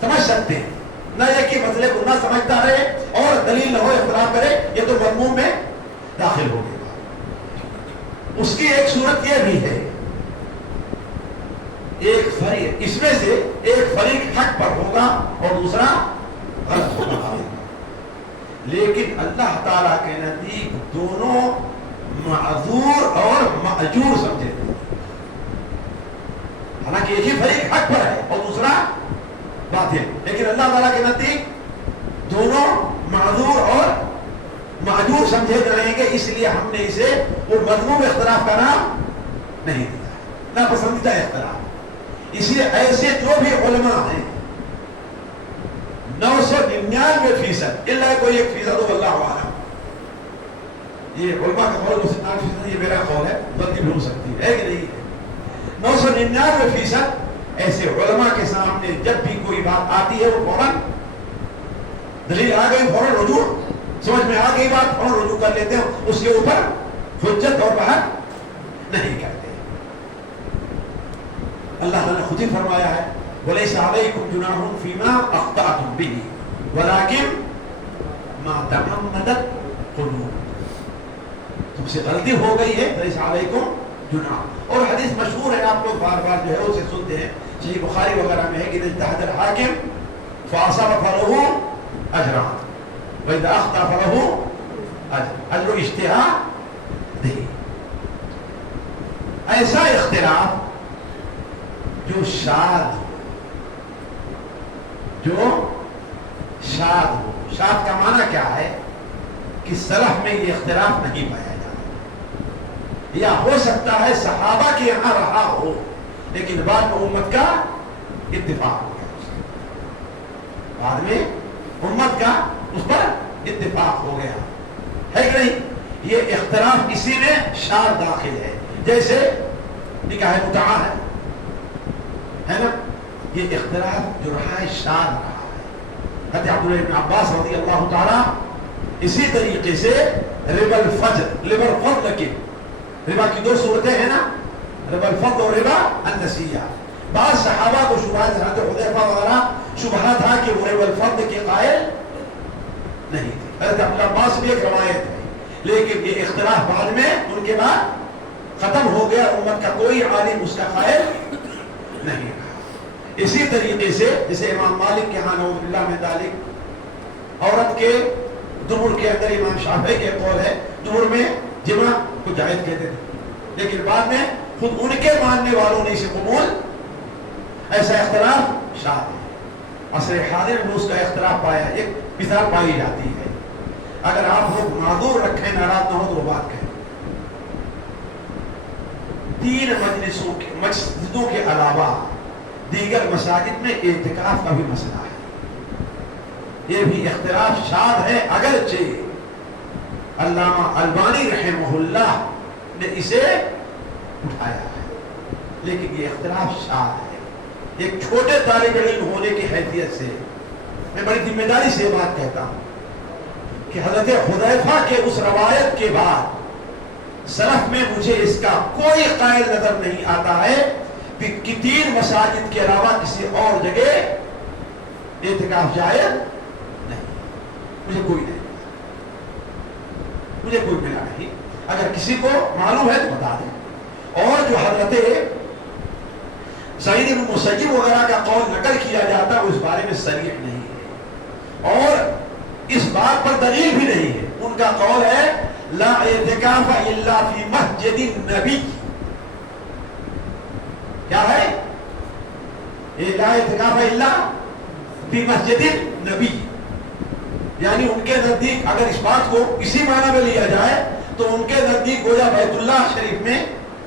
سمجھ سکتے ہیں, نہ یہ کہ مسئلے کو نہ سمجھتا رہے اور دلیل نہ ہو اختلاف کرے, یہ تو مضمون میں داخل ہو گئے. اس کی ایک صورت یہ بھی ہے, ایک فریق اس میں سے ایک فریق حق پر ہوگا اور دوسرا غلط ہوگا, لیکن اللہ تعالیٰ کے نزدیک دونوں معذور اور مأجور سمجھے. حالانکہ ایک ہی فریق حق پر ہے اور دوسرا باطل, لیکن اللہ تعالیٰ کے نزدیک دونوں معذور اور مأجور سمجھے جائیں گے. اس لیے ہم نے اسے وہ مذموم اختلاف کا نام نہیں دیا, نہ پسندیدہ اختلاف. اس لیے ایسے جو بھی علماء ہیں 999% اللہ کوئی 1% ہو, اللہ عالم. یہ علماء کا قول 99%, یہ میرا قول ہے, غلطی بھی ہو سکتی ہے کہ نہیں ہے. 999% ایسے علماء کے سامنے جب بھی کوئی بات آتی ہے وہ فوراً دلیل آ گئی, فوراً رجوع, سمجھ میں آ گئی بات, فوراً رجوع کر لیتے ہیں, اس کے اوپر حجت اور بحث نہیں کرتے. اللہ تعالیٰ نے خود ہی فرمایا ہے وَلَيْسَ عَلَيْكُمْ جُنَاحٌ فِي مَا أَخْطَأْتُمْ بِهِ وَلَكِنْ مَا تَعَمَّدَتْ قُلُوبُكُمْ, تم سے غلطی ہو گئی ہے, وَلَيْسَ عَلَيْكُمْ جُنَاحٌ. اور حدیث مشہور ہے, آپ لوگ بار بار جو ہے اسے سنتے ہیں, صحیح بخاری وغیرہ میں ہے کہ اجتہد الحاکم فَأَصَابَ فَلَهُ أَجْرَانِ وَإِذَا أَخْطَأَ فَلَهُ أَجْرُ اجتہاد. ایسا اختلاف جو شاذ ہو, جو شاذ ہو. شاذ کا معنی کیا ہے کہ سلف میں یہ اختلاف نہیں پایا جاتا, یا ہو سکتا ہے صحابہ کے یہاں رہا ہو لیکن بعد میں امت کا اتفاق ہو گیا, بعد میں امت کا اس پر اتفاق ہو گیا, ہے کہ نہیں. یہ اختلاف اسی میں شاذ داخل ہے, جیسے نکاح متعہ ہے نا, یہ اختلاف جو رہا ہے شاذ رہا ہے. حضرت عبداللہ بن عباس رضی اللہ تعالیٰ اسی طریقے سے ربا الفضل, ربا الفضل کی, ربا کی دو صورتیں ہیں نا, ربا الفضل اور ربا النسیہ. بعض صحابہ کو شبہات, حضرت حذیفہ وغیرہ شبہہ تھا کہ وہ ربا الفضل کے قائل نہیں تھے. حضرت عبداللہ عباس بھی ایک روایت ہے, لیکن یہ اختلاف بعد میں ان کے بعد ختم ہو گیا, امت کا کوئی عالم اس کا قائل نہیں رہا. اسی طریقے سے جیسے امام مالک کے ہاں نعوذ باللہ من ذالک عورت کے دبر کے اندر امام شافعی کے قول ہے دبر میں جمع کو جائز کہتے تھے, لیکن بعد میں خود ان کے ماننے والوں نے اسے قبول. ایسا اختلاف شاذ ہے. عصر حاضر میں اس کا اختلاف پایا, ایک مثال پائی جاتی ہے. اگر آپ لوگ معذور رکھیں, ناراض نہ ہو تو وہ بات کہیں, 3 مسجدوں کے علاوہ دیگر مساجد میں اعتکاف کا بھی مسئلہ ہے. یہ بھی اختلاف شاذ ہے، اگرچہ علامہ البانی رحمہ اللہ نے اسے اٹھایا ہے، لیکن یہ اختلاف شاذ ہے. ایک چھوٹے طالب علم ہونے کی حیثیت سے میں بڑی ذمہ داری سے بات کہتا ہوں کہ حضرت حذیفہ کے اس روایت کے بعد سلف میں مجھے اس کا کوئی قائل نظر نہیں آتا ہے کہ تین مساجد کے علاوہ کسی اور جگہ اعتکاف جائز نہیں. مجھے کوئی نہیں، مجھے کوئی ملا نہیں. اگر کسی کو معلوم ہے تو بتا دیں. اور جو حضرت سعید بن مسیب وغیرہ کا قول نقل کیا جاتا ہے اس بارے میں صریح نہیں ہے، اور اس بات پر دلیل بھی نہیں ہے. ان کا قول ہے لا اعتکاف الا فی مسجد النبی. کیا ہے؟ لا اعتکاف الا فی مسجد النبی، یعنی ان کے نزدیک اگر اس بات کو اسی معنی میں لیا جائے تو ان کے نزدیک گویا بیت اللہ شریف میں،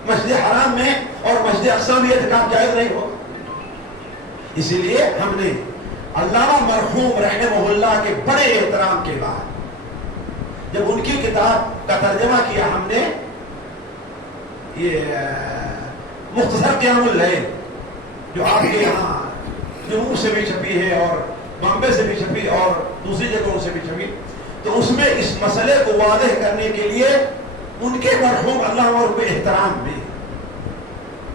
مسجد حرام میں اور مسجد اقصی میں اعتکاف جائز نہیں ہوگا. اسی لیے ہم نے علامہ مرحوم رحمہ اللہ کے بڑے احترام کے بعد جب ان کی کتاب کا ترجمہ کیا، ہم نے یہ مختصر قیام اللیل جو آپ کے یہاں جموں سے بھی چھپی ہے اور بامبے سے بھی چھپی اور دوسری جگہوں سے بھی چھپی، تو اس میں اس مسئلے کو واضح کرنے کے لیے ان کے مرحوم اللہ اور کے احترام میں،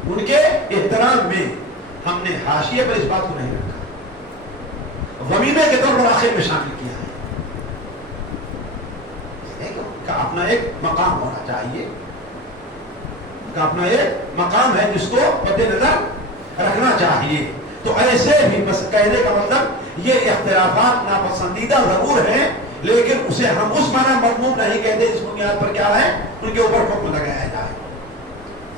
ان کے احترام میں ہم نے حاشیے پر اس بات کو نہیں رکھا، ضمیمے کے طور پر آخر میں شامل کیا ہے. کا اپنا ایک مقام ہونا چاہیے، کا اپنا ایک مقام ہے جس کو مد نظر رکھنا چاہیے. تو ایسے بھی بس کہنے کا مطلب یہ اختلافات ناپسندیدہ ضرور ہیں، لیکن اسے ہم اس معنی مذموم نہیں کہتے جس بنیاد پر کیا ہے ان کے اوپر حکم لگایا جائے.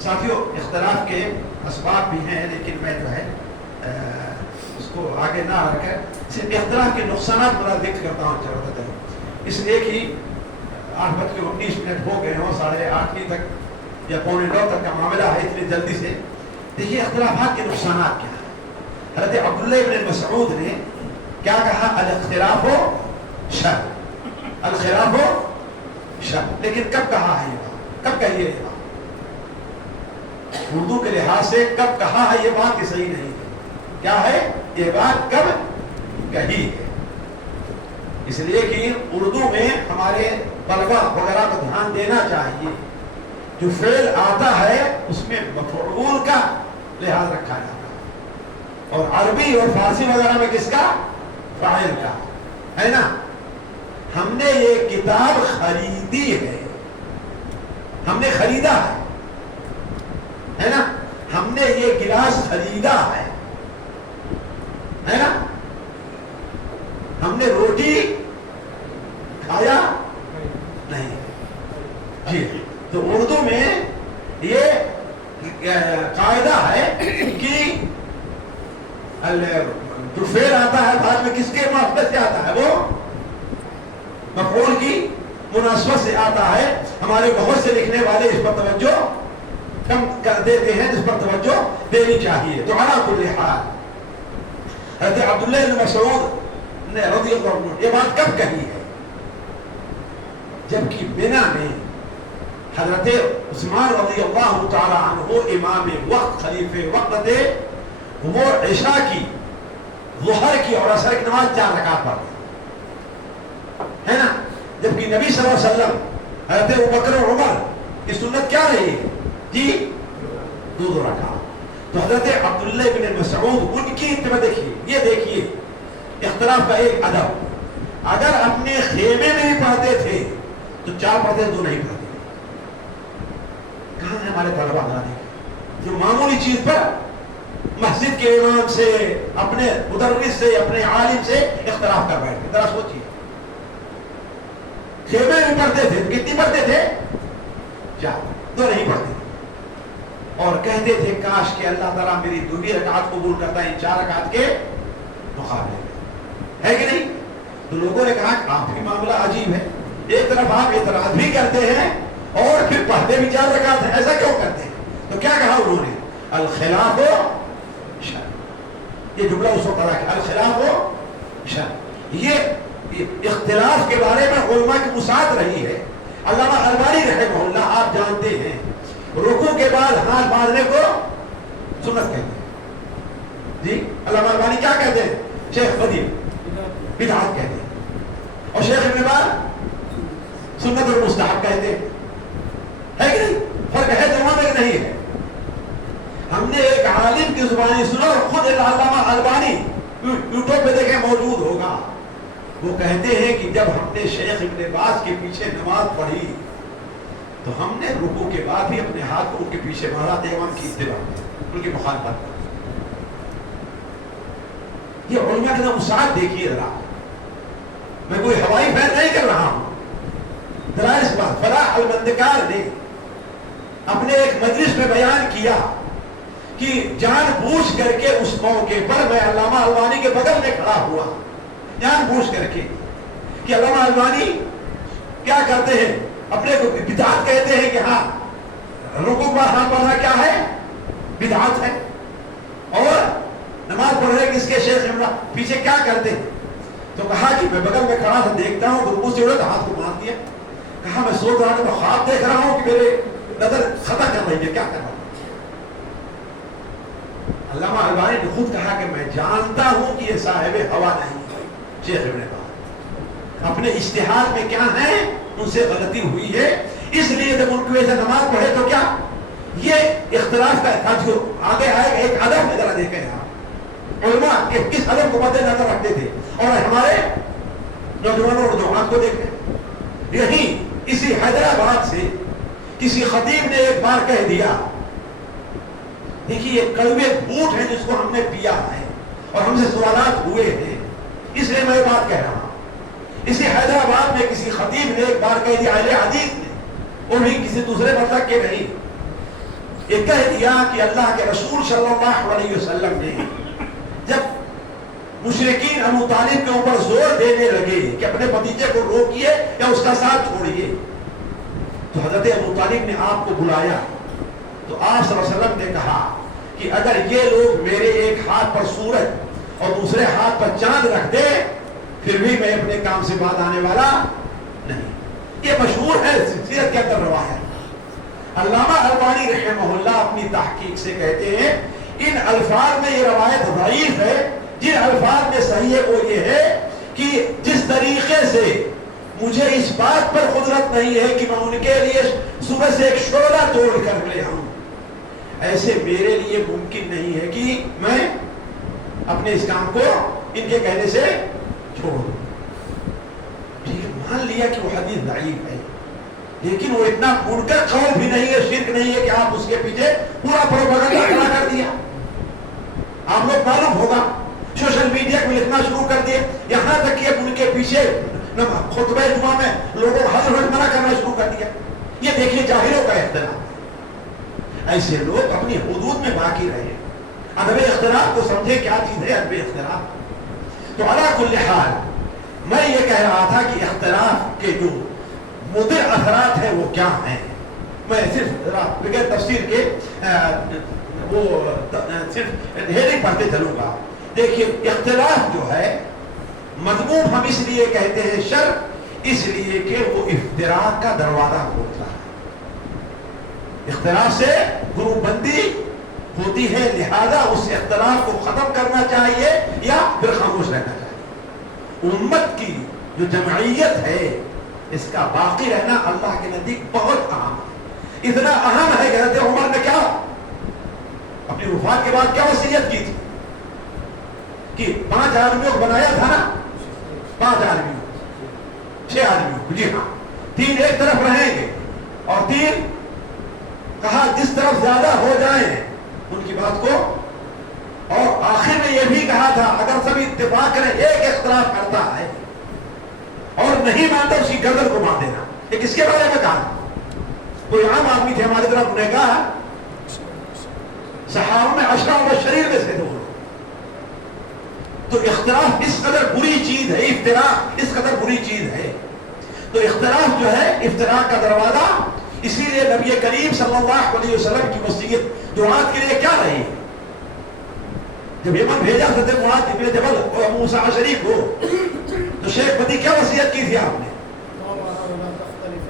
ساتھیوں، اختلاف کے اسباب بھی ہیں، لیکن میں جو ہے اس کو آگے نہ رکھ کر صرف اختلاف کے نقصانات پر ذکر کرتا ہوں. ضرورت ہے اس لیے کہ 8:19 ہو گئے ہوں، 8:30 تک یا 8:45 تک کا معاملہ ہے. اتنی جلدی سے دیکھیے اختلافات کے نقصانات کیا ہیں. حضرت عبداللہ ابن مسعود نے کیا کہا؟ الاختلاف شر، الخلاف شر. لیکن کب کہا ہے یہ بات؟ کب کہی ہے یہ بات؟ اردو کے لحاظ سے کب کہا ہے یہ بات کہ صحیح نہیں ہے. کیا ہے یہ بات؟ کب کہی ہے. اس لیے کہ اردو میں ہمارے طلبہ وغیرہ کو دھیان دینا چاہیے، جو فعل آتا ہے اس میں مفعول کا لحاظ رکھا جاتا ہے، اور عربی اور فارسی وغیرہ میں کس کا؟ فاعل کا ہے نا. ہم نے یہ کتاب خریدی ہے، ہم نے خریدا ہے نا. ہم نے یہ گلاس خریدا ہے نا. ہم نے روٹی کھایا نہیں. جی، تو اردو میں یہ قاعدہ ہے کہ جو فعل آتا ہے بعد میں کس کے مناسبت سے آتا ہے؟ وہ مفعول کی مناسبت سے آتا ہے. ہمارے بہت سے لکھنے والے اس پر توجہ کم کر دیتے ہیں جس پر توجہ دینی چاہیے. تو علی کل حال حضرت عبداللہ بن مسعود نے رضی اللہ عنہ یہ بات کب کہی ہے؟ جبکہ بنا میں حضرت عثمان رضی اللہ تعالی عنہ امام وقت، خلیفہ وقت وہ عشاء کی، ظہر کی اور عصر کی نماز 4 رکعت پڑھتے ہے نا. جبکہ نبی صلی اللہ علیہ وسلم، حضرت ابوبکر اور عمر کی سنت کیا رہی ہے؟ جی 2 رکعت. تو حضرت عبداللہ بن مسعود ان کی اتباع دیکھیے، یہ دیکھیے اختلاف کا ایک ادب. اگر اپنے خیمے میں بھی پڑھتے تھے تو 4 پڑھتے، 2 نہیں پڑھتے. کہاں ہے ہمارے طلبہ ذرا دیکھیں جو معمولی چیز پر مسجد کے امام سے، اپنے مدرس سے، اپنے عالم سے اختلاف کر بیٹھتے. ذرا سوچیے، خیمے میں پڑھتے تھے، کتنی پڑھتے تھے؟ 4، 2 نہیں پڑھتے. اور کہتے تھے کاش کہ اللہ تعالیٰ میری 2 رکعت قبول کرتا ہے 4 رکعت کے مقابلے میں، ہے کہ نہیں؟ تو لوگوں نے کہا کہ آپ کی معاملہ عجیب ہے، ایک طرف آپ اعتراض بھی کرتے ہیں اور پھر پڑھتے بھی 4 رکعت ہیں، ایسا کیوں کرتے ہیں؟ تو کیا کہا انہوں نے؟ الخلاف شر. یہ جملہ اس وقت ادا کیا الخلاف ہو شر. یہ اختلاف کے بارے میں علماء کی وسعت رہی ہے. علامہ البانی رحمہ اللہ آپ جانتے ہیں رکوع کے بعد ہاتھ باندھنے کو سنت کہتے ہیں. جی علامہ البانی کیا کہتے ہیں؟ شیخ بدیع بدعت کہتے ہیں اور شیخ ابن باز سنت اور مستحب کہتے ہیں. ہے کہ نہیں؟ فرق ہے زمانے میں کہ نہیں ہے؟ ہم نے ایک عالم کی زبانی سنا اور خود علامہ البانی یوٹیوب پہ دیکھیں موجود ہوگا. وہ کہتے ہیں کہ جب ہم نے شیخ ابن باز کے پیچھے نماز پڑھی تو ہم نے رکوع کے بعد بھی اپنے ہاتھ کو ان کے پیچھے مارا امام کی اتباع ان کی مخالفت. یہ علماء کا وسعت دیکھیے ذرا. میں کوئی ہوائی پھیر نہیں کر رہا ہوں. ذرا اس بات فلاح المندکار نے اپنے ایک مجلس میں بیان کیا کہ جان بوجھ کر کے اس موقع پر میں علامہ البانی کے بغل میں کھڑا ہوا جان بوجھ کر کے کہ علامہ البانی کیا کرتے ہیں اپنے کو بدعت کہتے ہیں کہ ہاں رکوع پر ہاتھ باندھنا کیا ہے بدعت ہے اور نماز پڑھ رہے کس کے شیخ عمران پیچھے کیا کرتے ہیں. تو کہا کہ میں بغل میں کھڑا تھا دیکھتا ہوں رکوع سے اڑے تو ہاتھ کو باندھ دیا. کہا میں سوچ رہا ہوں میں خواب دیکھ رہا ہوں کہ میرے نظر خطا کر رہی ہے کیا کر رہا ہوں. علامہ البانی نے خود کہا کہ میں جانتا ہوں کہ یہ صاحب ہوا نہیں شیخ ابن باز اپنے اجتہاد میں کیا ہے ان سے غلطی ہوئی ہے. اس لیے جب ان کو ایسے نماز پڑھے تو کیا یہ اختلاف کا جو آگے آئے گا ایک ادب میں ذرا دیکھیں آپ علماء کہ کس ادب کو مد نظر رکھتے تھے اور ہمارے نوجوانوں اور نوجوان کو دیکھیں. یہی اسی حیدرآباد سے کسی خطیب نے ایک بار کہہ دیا دیکھیے یہ کڑوے بوٹ ہیں جس کو ہم نے پیا ہے اور ہم سے سوالات ہوئے ہیں اس لیے میں بات کہہ رہا ہوں. اسی حیدرآباد میں کسی خطیب نے ایک بار کہہ دیا اہل حدیث نے اور بھی کسی دوسرے مطلب کے نہیں یہ کہہ دیا کہ اللہ کے رسول صلی اللہ علیہ وسلم نے جب مشرکین ابو طالب کے اوپر زور دینے لگے کہ اپنے بھتیجے کو روکیے یا اس کا ساتھ چھوڑیے تو حضرت ابو طالب نے آپ کو بلایا تو آپ صلی اللہ علیہ وسلم نے کہا کہ اگر یہ لوگ میرے ایک ہاتھ پر سورج اور دوسرے ہاتھ پر چاند رکھ دے پھر بھی میں اپنے کام سے بعد آنے والا نہیں. یہ مشہور ہے سیرت کے اندر روایت. علامہ البانی رحمہ اللہ اپنی تحقیق سے کہتے ہیں ان الفاظ میں یہ روایت ضعیف ہے. جن الفاظ میں صحیح ہے وہ یہ ہے کہ جس طریقے سے مجھے اس بات پر قدرت نہیں ہے کہ میں ان کے لیے صبح سے ایک شعلہ توڑ کر لے آؤں ایسے میرے لیے ممکن نہیں ہے کہ میں اپنے اس کام کو ان کے کہنے سے چھوڑ دوں. ٹھیک ہے مان لیا کہ وہ حدیث ضعیف ہے لیکن وہ اتنا منکر قول بھی نہیں ہے شرک نہیں ہے کہ آپ اس کے پیچھے پورا پروپیگنڈا کھڑا کر دیا. آپ لوگ معلوم ہوگا سوشل میڈیا کو لکھنا شروع کر دیے یہاں تک کہ ان کے پیچھے خطبہ جمعہ میں لوگوں کو حضرت منع کرنا شروع کر دیا. یہ دیکھیے جاہلوں کا اختلاف. ایسے لوگ اپنی حدود میں باقی رہے. ادب اختلاف کو سمجھے کیا چیز ہے ادب اختلاف. تو علی کل حال میں یہ کہہ رہا تھا کہ اختلاف کے جو مضر اثرات ہیں وہ کیا ہیں. میں صرف بغیر تفسیر کے وہ صرف ہیڈنگ پڑھتے چلوں گا. دیکھیے اختلاف جو ہے مذموم ہم اس لیے کہتے ہیں شر اس لیے کہ وہ افتراق کا دروازہ کھولتا ہے. اختلاف سے گروپ بندی ہوتی ہے لہذا اس اختلاف کو ختم کرنا چاہیے یا پھر خاموش رہنا چاہیے. امت کی جو جمعیت ہے اس کا باقی رہنا اللہ کے نزدیک بہت اہم ہے. اتنا اہم ہے کہ حضرت عمر نے کیا اپنی وفات کے بعد کیا وصیت کی تھی کہ 5 آدمیوں کو بنایا تھا نا 5 آدمیوں 6 آدمیوں جی ہاں 3 ایک طرف رہیں گے اور 3 کہا جس طرف زیادہ ہو جائیں ان کی بات کو اور آخر میں یہ بھی کہا تھا اگر سب اتفاق کریں ایک اختلاف کرتا ہے اور نہیں مانتا اس کی گردن کو مار دینا. یہ کس کے بارے میں کہا؟ کوئی عام آدمی تھے ہماری طرف نے کہا صحابہ میں 10 مبشرین میں سے 2 لوگ. تو اختلاف اس قدر بری چیز ہے افتراق اس قدر بری چیز ہے. تو اختلاف جو ہے افتراق کا دروازہ. اسی لیے نبی کریم صلی اللہ علیہ وسلم کی وصیت دعات کے لیے کیا رہی ہے؟ جب یمن بھیجا حضرت معاذ ابن جبل اور ابو موسیٰ اشعری کو، تو شیخ بدی کیا وصیت کی تھی آپ نے؟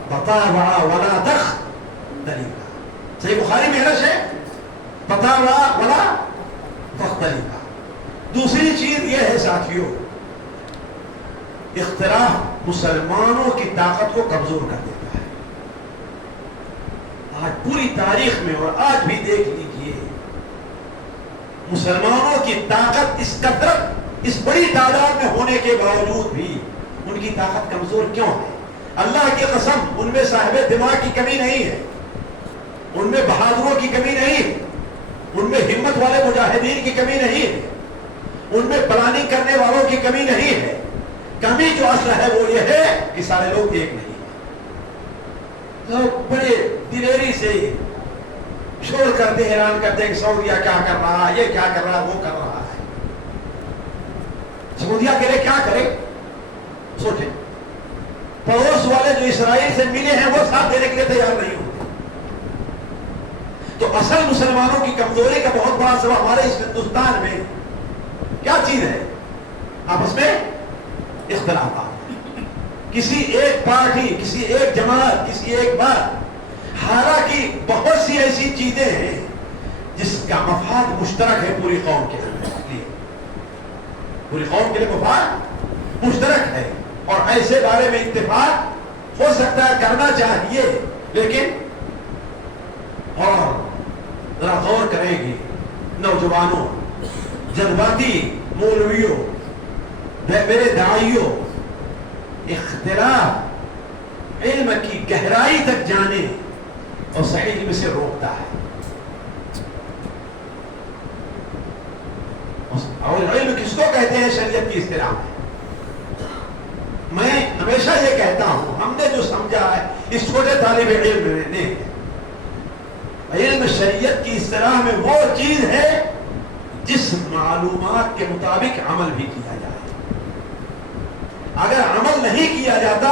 تطابعا ولا تختلفا. صحیح بخاری میں ہے نا شیخ، تطابعا ولا تختلفا. دوسری چیز یہ ہے ساتھیوں، اختلاف مسلمانوں کی طاقت کو کمزور کر دیتا ہے. آج پوری تاریخ میں اور آج بھی دیکھ لیجئے، مسلمانوں کی طاقت اس کثرت، اس بڑی تعداد میں ہونے کے باوجود بھی ان کی طاقت کمزور کیوں ہے؟ اللہ کی قسم، ان میں صاحب دماغ کی کمی نہیں ہے، ان میں بہادروں کی کمی نہیں ہے، ان میں ہمت والے مجاہدین کی کمی نہیں ہے، ان میں پلاننگ کرنے والوں کی کمی نہیں ہے. کمی جو اصل ہے وہ یہ ہے کہ سارے لوگ ایک نہیں ہیں. لوگ بڑے دلیری سے شور کرتے، اعلان کرتے ہیں کہ سعودیہ کیا کر رہا ہے، یہ کیا کر رہا ہے، وہ کر رہا ہے. سعودیہ کے لیے کیا کرے؟ سوچیں. پڑوس والے جو اسرائیل سے ملے ہیں وہ ساتھ دینے کے لیے تیار نہیں ہوتے. تو اصل مسلمانوں کی کمزوری کا بہت بڑا سبب ہمارے اس ہندوستان میں کیا چیز ہے؟ آپس میں اختلافات. کسی ایک پارٹی، کسی ایک جماعت، کسی ایک بات، حالانکہ بہت سی ایسی چیزیں ہیں جس کا مفاد مشترک ہے پوری قوم کے لیے، پوری قوم کے لیے مفاد مشترک ہے، اور ایسے بارے میں اتفاق ہو سکتا ہے، کرنا چاہیے. لیکن اور ذرا غور کریں گے، نوجوانوں، جذباتی مولویوں، میرے داعیوں، اختلاف علم کی گہرائی تک جانے اور صحیح علم سے روکتا ہے. اور علم کس کو کہتے ہیں؟ شریعت کی اصطلاح ہے. میں ہمیشہ یہ کہتا ہوں، ہم نے جو سمجھا ہے اس چھوٹے طالب علم نے، علم شریعت کی اصطلاح میں وہ چیز ہے جس معلومات کے مطابق عمل بھی کیا جائے. اگر عمل نہیں کیا جاتا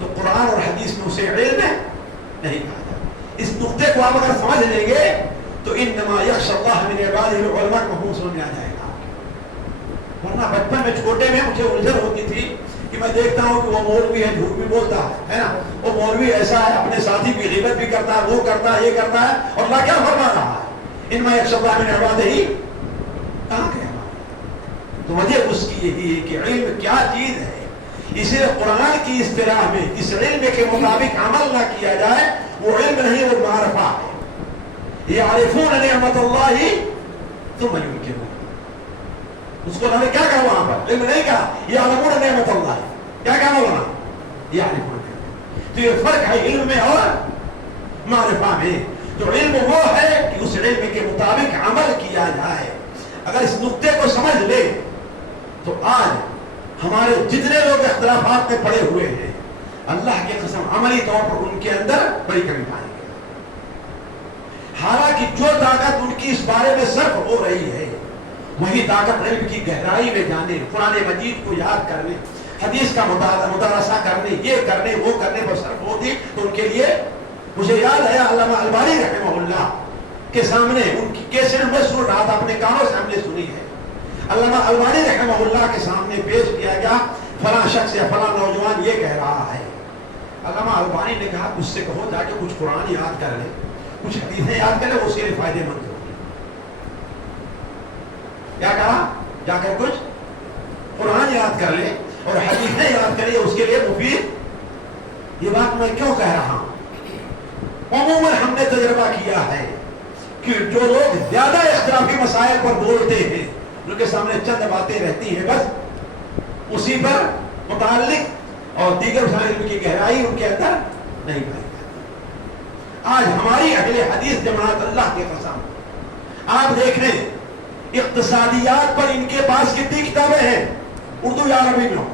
تو قرآن اور حدیث میں اسے علم نہیں کہا جاتا. اس نقطے کو آپ اگر سمجھ لیں گے تو انما یخشی اللہ من عبادہ العلماء کا مفہوم سمجھ میں آ جائے گا. ورنہ بچپن میں چھوٹے میں مجھے الجھن ہوتی تھی کہ میں دیکھتا ہوں کہ وہ مولوی ہے، جھوٹ بھی بولتا ہے نا، وہ مولوی ایسا ہے، اپنے ساتھی کی غیبت بھی کرتا ہے، وہ کرتا ہے، یہ کرتا ہے، اور اللہ کیا فرما رہا ہے؟ انما یخشی اللہ من عبادہ ہی کہاں گیا؟ تو وجہ اس کی یہی ہے کہ علم کیا چیز ہے. اسی لیے قرآن کی اصطلاح میں اس علم کے مطابق عمل نہ کیا جائے وہ علم نہیں، وہ معرفہ ہے. یعرفون نعمت اللہ ثم ینکرون. اس کو انہوں نے کیا کہا وہاں پر؟ علم نہیں کہا، یعلمون نعمت اللہ. کیا کہا مولانا؟ یعرفون. تو یہ فرق ہے علم میں اور معرفہ میں. تو علم وہ ہے کہ اس علم کے مطابق عمل کیا جائے. اگر اس نقطے کو سمجھ لے تو آج ہمارے جتنے لوگ اختلافات میں پڑے ہوئے ہیں، اللہ کی قسم عملی طور پر ان کے اندر بڑی کمی پائیں گے. حالانکہ جو طاقت ان کی اس بارے میں صرف ہو رہی ہے وہی طاقت علم کی گہرائی میں جانے، قرآن مجید کو یاد کرنے، حدیث کا مدارسہ کرنے، یہ کرنے وہ کرنے پر صرف ہوتی. تو ان کے لیے مجھے یاد ہے علامہ البانی رحمہ اللہ کے سامنے ان کی کیسٹ میں سن رہا تھا، اپنے کانوں سے ہم نے سنی ہے. علامہ البانی رحمہ اللہ کے سامنے پیش کیا گیا فلاں شخص یا فلاں نوجوان یہ کہہ رہا ہے. علامہ البانی نے کہا اس سے کہو جا کے کچھ قرآن یاد کر لے، کچھ حدیثیں یاد کر لے، اس کے لیے فائدے مند ہوگی. کیا کہا؟ جا کر کچھ قرآن یاد کر لے اور حدیثیں یاد کر لے، اس کے لیے مفید. یہ بات میں کیوں کہہ رہا ہوں؟ عموماً ہم نے تجربہ کیا ہے کہ جو لوگ زیادہ اختلافی مسائل پر بولتے ہیں ان کے سامنے چند باتیں رہتی ہیں، بس اسی پر متعلق، اور دیگر مسائل کی گہرائی ان کے اندر نہیں پائی جاتی. آج ہماری اہل حدیث جماعت اللہ کی قسم آپ دیکھ لیں، اقتصادیات پر ان کے پاس کتنی کتابیں ہیں اردو یا عربی میں.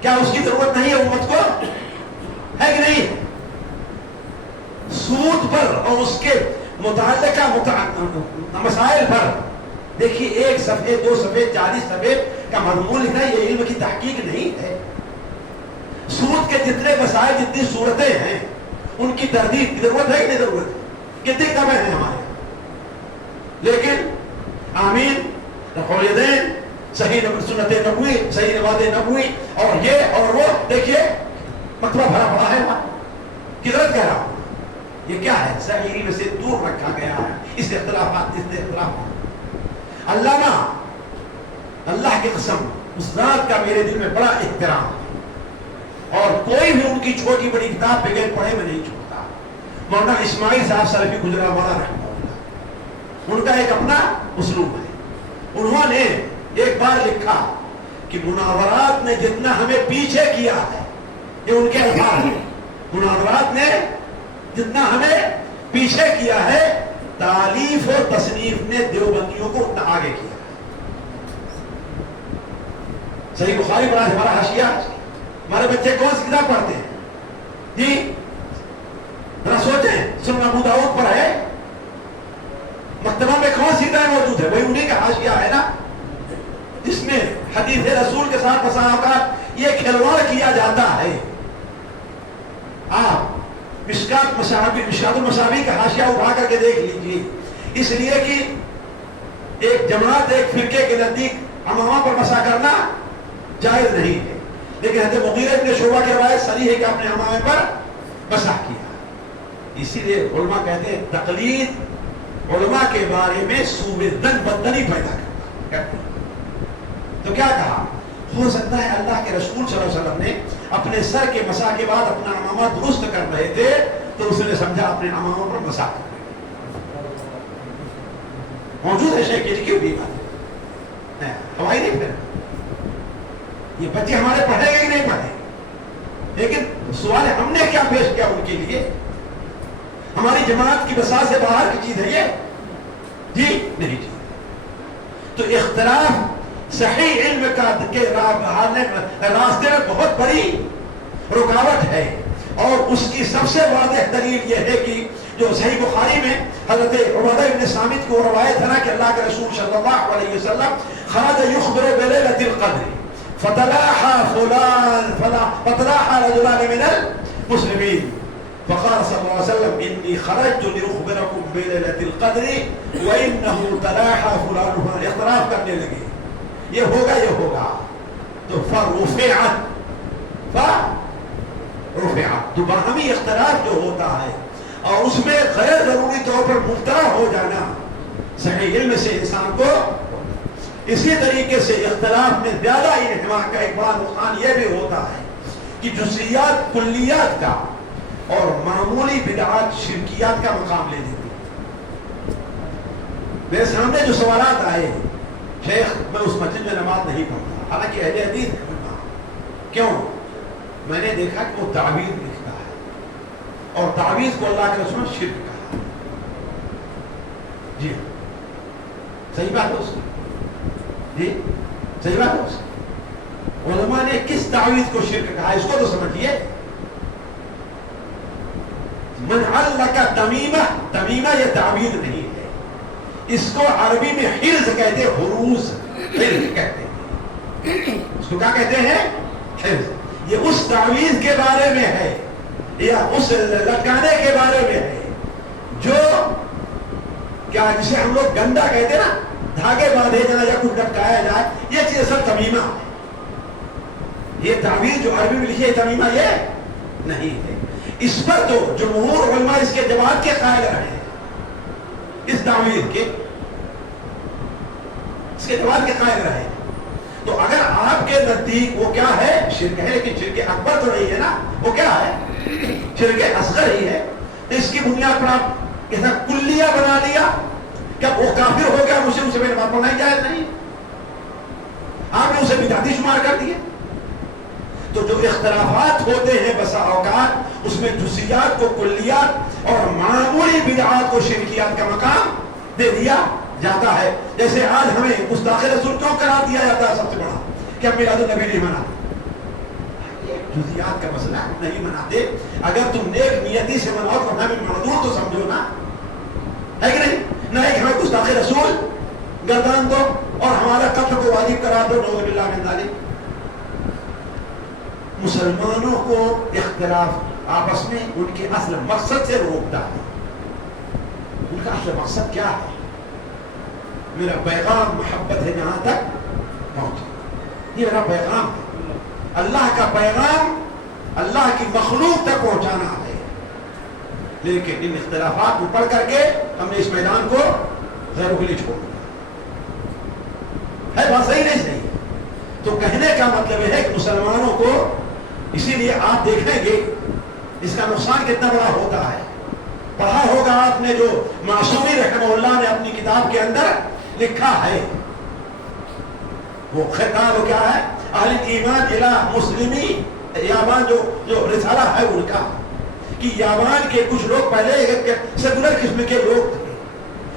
کیا اس کی ضرورت نہیں ہے امت کو؟ ہے کہ نہیں؟ سود پر اور اس کے متعلقہ مسائل پر دیکھیے، 1 صفحے 2 صفحے 40 صفحے کا مضمون لکھنا، یہ علم کی تحقیق نہیں ہے. سود کے جتنے مسائل، جتنی صورتیں ہیں، ان کی تردید کی ضرورت ہے کہ نہیں ضرورت ہے؟ کتنی کتابیں ہیں ہمارے؟ لیکن آمین، رفع الیدین، صحیح سنت نبوی، صحیح نماز نبوی، اور یہ اور وہ، دیکھیے مکتبہ بھرا پڑا ہے وہاں. کدھر کہہ رہا ہوں یہ کیا ہے؟ صحیح علم سے دور رکھا گیا ہے اس اختلافات. اللہ کی قسم اس ذات کا میرے دل میں بڑا احترام ہے، اور کوئی بھی ان کی چھوٹی بڑی کتاب بغیر پڑھے میں نہیں چھوڑتا. مولانا اسماعیل صاحب سلفی گجرانوالہ رحمہ اللہ، ان کا ایک اپنا اسلوب ہے. انہوں نے ایک بار لکھا کہ مناظرات نے جتنا ہمیں پیچھے کیا ہے، یہ ان کے الفاظ ہیں، مناظرات نے جتنا ہمیں پیچھے کیا ہے، تالیف و تصنیف نے دیوبندیوں کو اتنا آگے کیا. صحیح بخاری بڑا ہمارا حاشیہ، ہمارے بچے کون سی کتاب پڑھتے ہیں جی؟ ذرا سوچیں، سنن ابو داؤد پر ہے، مکتبہ میں کون سی کتابیں موجود ہے؟ وہی انہیں کا حاشیہ ہے نا، جس میں حدیث رسول کے ساتھ بسا اوقات یہ کھلواڑ کیا جاتا ہے. آپ مشکات المصابیح کا حاشیہ اٹھا کر کے دیکھ لیجیے. اس لیے کہ ایک جماعت، ایک فرقے کے نزدیک امامہ پر مسا کرنا جائز نہیں ہے، لیکن حضرت مغیرہ بن شعبہ کی روایت صحیح ہے کہ اپنے امامے پر مسح کیا. اسی لیے علماء کہتے ہیں تقلید علماء کے بارے میں سوء ظن بدنی پیدا کرتا. تو کیا کہا؟ ہو سکتا ہے اللہ کے رسول صلی اللہ علیہ وسلم نے اپنے سر کے مسح کے بعد اپنا امامہ درست کر رہے تھے، تو اس نے سمجھا اپنے اماموں پر مسح کر رہے. موجود ہے شیخ کی لکھی ہوئی بات، ہوائی نہیں پھر. یہ بچے ہمارے پڑھے گا کہ نہیں پڑھے، لیکن سوال ہم نے کیا پیش کیا ان کے لیے؟ ہماری جماعت کی بساط سے باہر کی چیز ہے یہ جی؟ نہیں جی. تو اختلاف صحیح علم کے راستے میں بہت بڑی رکاوٹ ہے، اور اس کی سب سے واضح دلیل یہ ہے کہ جو صحیح بخاری میں حضرت عبادہ بن صامت کو روایت ہے نا کہ اللہ کے رسول صلی اللہ علیہ وسلم خرج یخبر بلیلۃ القدر فتلاحى رجلان من المسلمین فقال صلی اللہ علیہ وسلم انی خرجت لاخبرکم بلیلۃ القدر وانه تلاحى فلان. اختلاف کرنے لگے، یہ ہوگا تو فرفعت تو باہمی اختلاف جو ہوتا ہے اور اس میں غیر ضروری طور پر مبتلا ہو جانا صحیح علم سے انسان کو. اسی طریقے سے اختلاف میں زیادہ انہماک کا ایک بڑا نقصان یہ بھی ہوتا ہے کہ جزئیات کلیات کا اور معمولی بدعات شرکیات کا مقام لے دیتی. میرے سامنے جو سوالات آئے، شیخ میں اس مسجد میں نماز نہیں پڑھتا، حالانکہ اہل حدیث ہے، کیوں؟ میں نے دیکھا کہ وہ تعویذ لکھتا ہے، اور تعویذ کو اللہ کے رسول نے شرک کہا. جی صحیح بات ہے اس کی، جی صحیح بات ہے اس کی. علماء نے کس تعویذ کو شرک کہا اس کو تو سمجھیے. من علق تمیمہ، تمیمہ یہ تعویذ نہیں ہے، اس کو عربی میں حرز کہتے ہیں، حروز حرز کہتے ہیں. اس کو کیا کہتے ہیں؟ حرز. یہ اس تعویذ کے بارے میں ہے یا اس لٹکانے کے بارے میں ہے جو کیا جسے ہم لوگ گندا کہتے ہیں نا، دھاگے باندھے جائے یا کچھ لٹکایا جائے، یہ چیز سب تمیمہ ہے. یہ تعویذ جو عربی میں لکھی ہے تمیمہ یہ نہیں ہے. اس پر تو جمہور علماء اس کے جواب کے قائل رہے ہیں، اس تعویذ کے اس کے جواب کے قائل رہے. تو اگر آپ کے نزدیک وہ کیا ہے؟ شرک ہے، لیکن شرک اکبر تو نہیں ہے نا، وہ کیا ہے؟ شرک اصغر ہی ہے. اس کی بنیاد پر آپ ایسا کلیہ بنا لیا کہ وہ کافر ہو گیا، مسلم سے نماز پڑھنا ہی جائز نہیں، آپ نے اسے بدعتی شمار کر دیا. تو جو اختلافات ہوتے ہیں بسا اوقات اس میں جزئیات کو کلیات اور معمولی بدعات کو شرکیات کا مقام دے دیا جاتا ہے. جیسے آج ہمیں گستاخ رسول کیوں قرار دیا جاتا ہے سب سے بڑا کہ ہم میلاد النبی نہیں مناتے. جزئیات کا مسئلہ نہیں مناتے. اگر تم نیک نیتی سے مناؤ تو ہمیں معذور تو سمجھو نا، ہے کہ نہیں؟ نہ ایک ہمیں گستاخ رسول گردان دو اور ہمارا قتل کو واجب قرار دو، نعوذ باللہ من ذالک. مسلمانوں کو اختلاف آپس میں ان کے اصل مقصد سے روکتا ہے. ان کا اصل مقصد کیا ہے؟ میرا پیغام محبت ہے جہاں تک پہنچے، یہ میرا پیغام ہے۔ اللہ کا پیغام اللہ کی مخلوق تک پہنچانا ہے، لیکن ان اختلافات کو پڑھ کر کے ہم نے اس میدان کو غیروں کے لیے چھوڑ دیا ہے۔ بات صحیح نہیں صحیح؟ تو کہنے کا مطلب ہے کہ مسلمانوں کو، اسی لیے آپ دیکھیں گے اس کا نقصان کتنا بڑا ہوتا ہے۔ پڑھا ہوگا آپ نے جو معصومی رحمہ اللہ نے اپنی کتاب کے اندر لکھا ہے، وہ خطاب کیا ہے؟ اہل ایمان الہ مسلمی یابان، جو رسالہ ہے ان کا، کہ یابان کے کچھ لوگ پہلے سیکولر قسم کے لوگ تھے،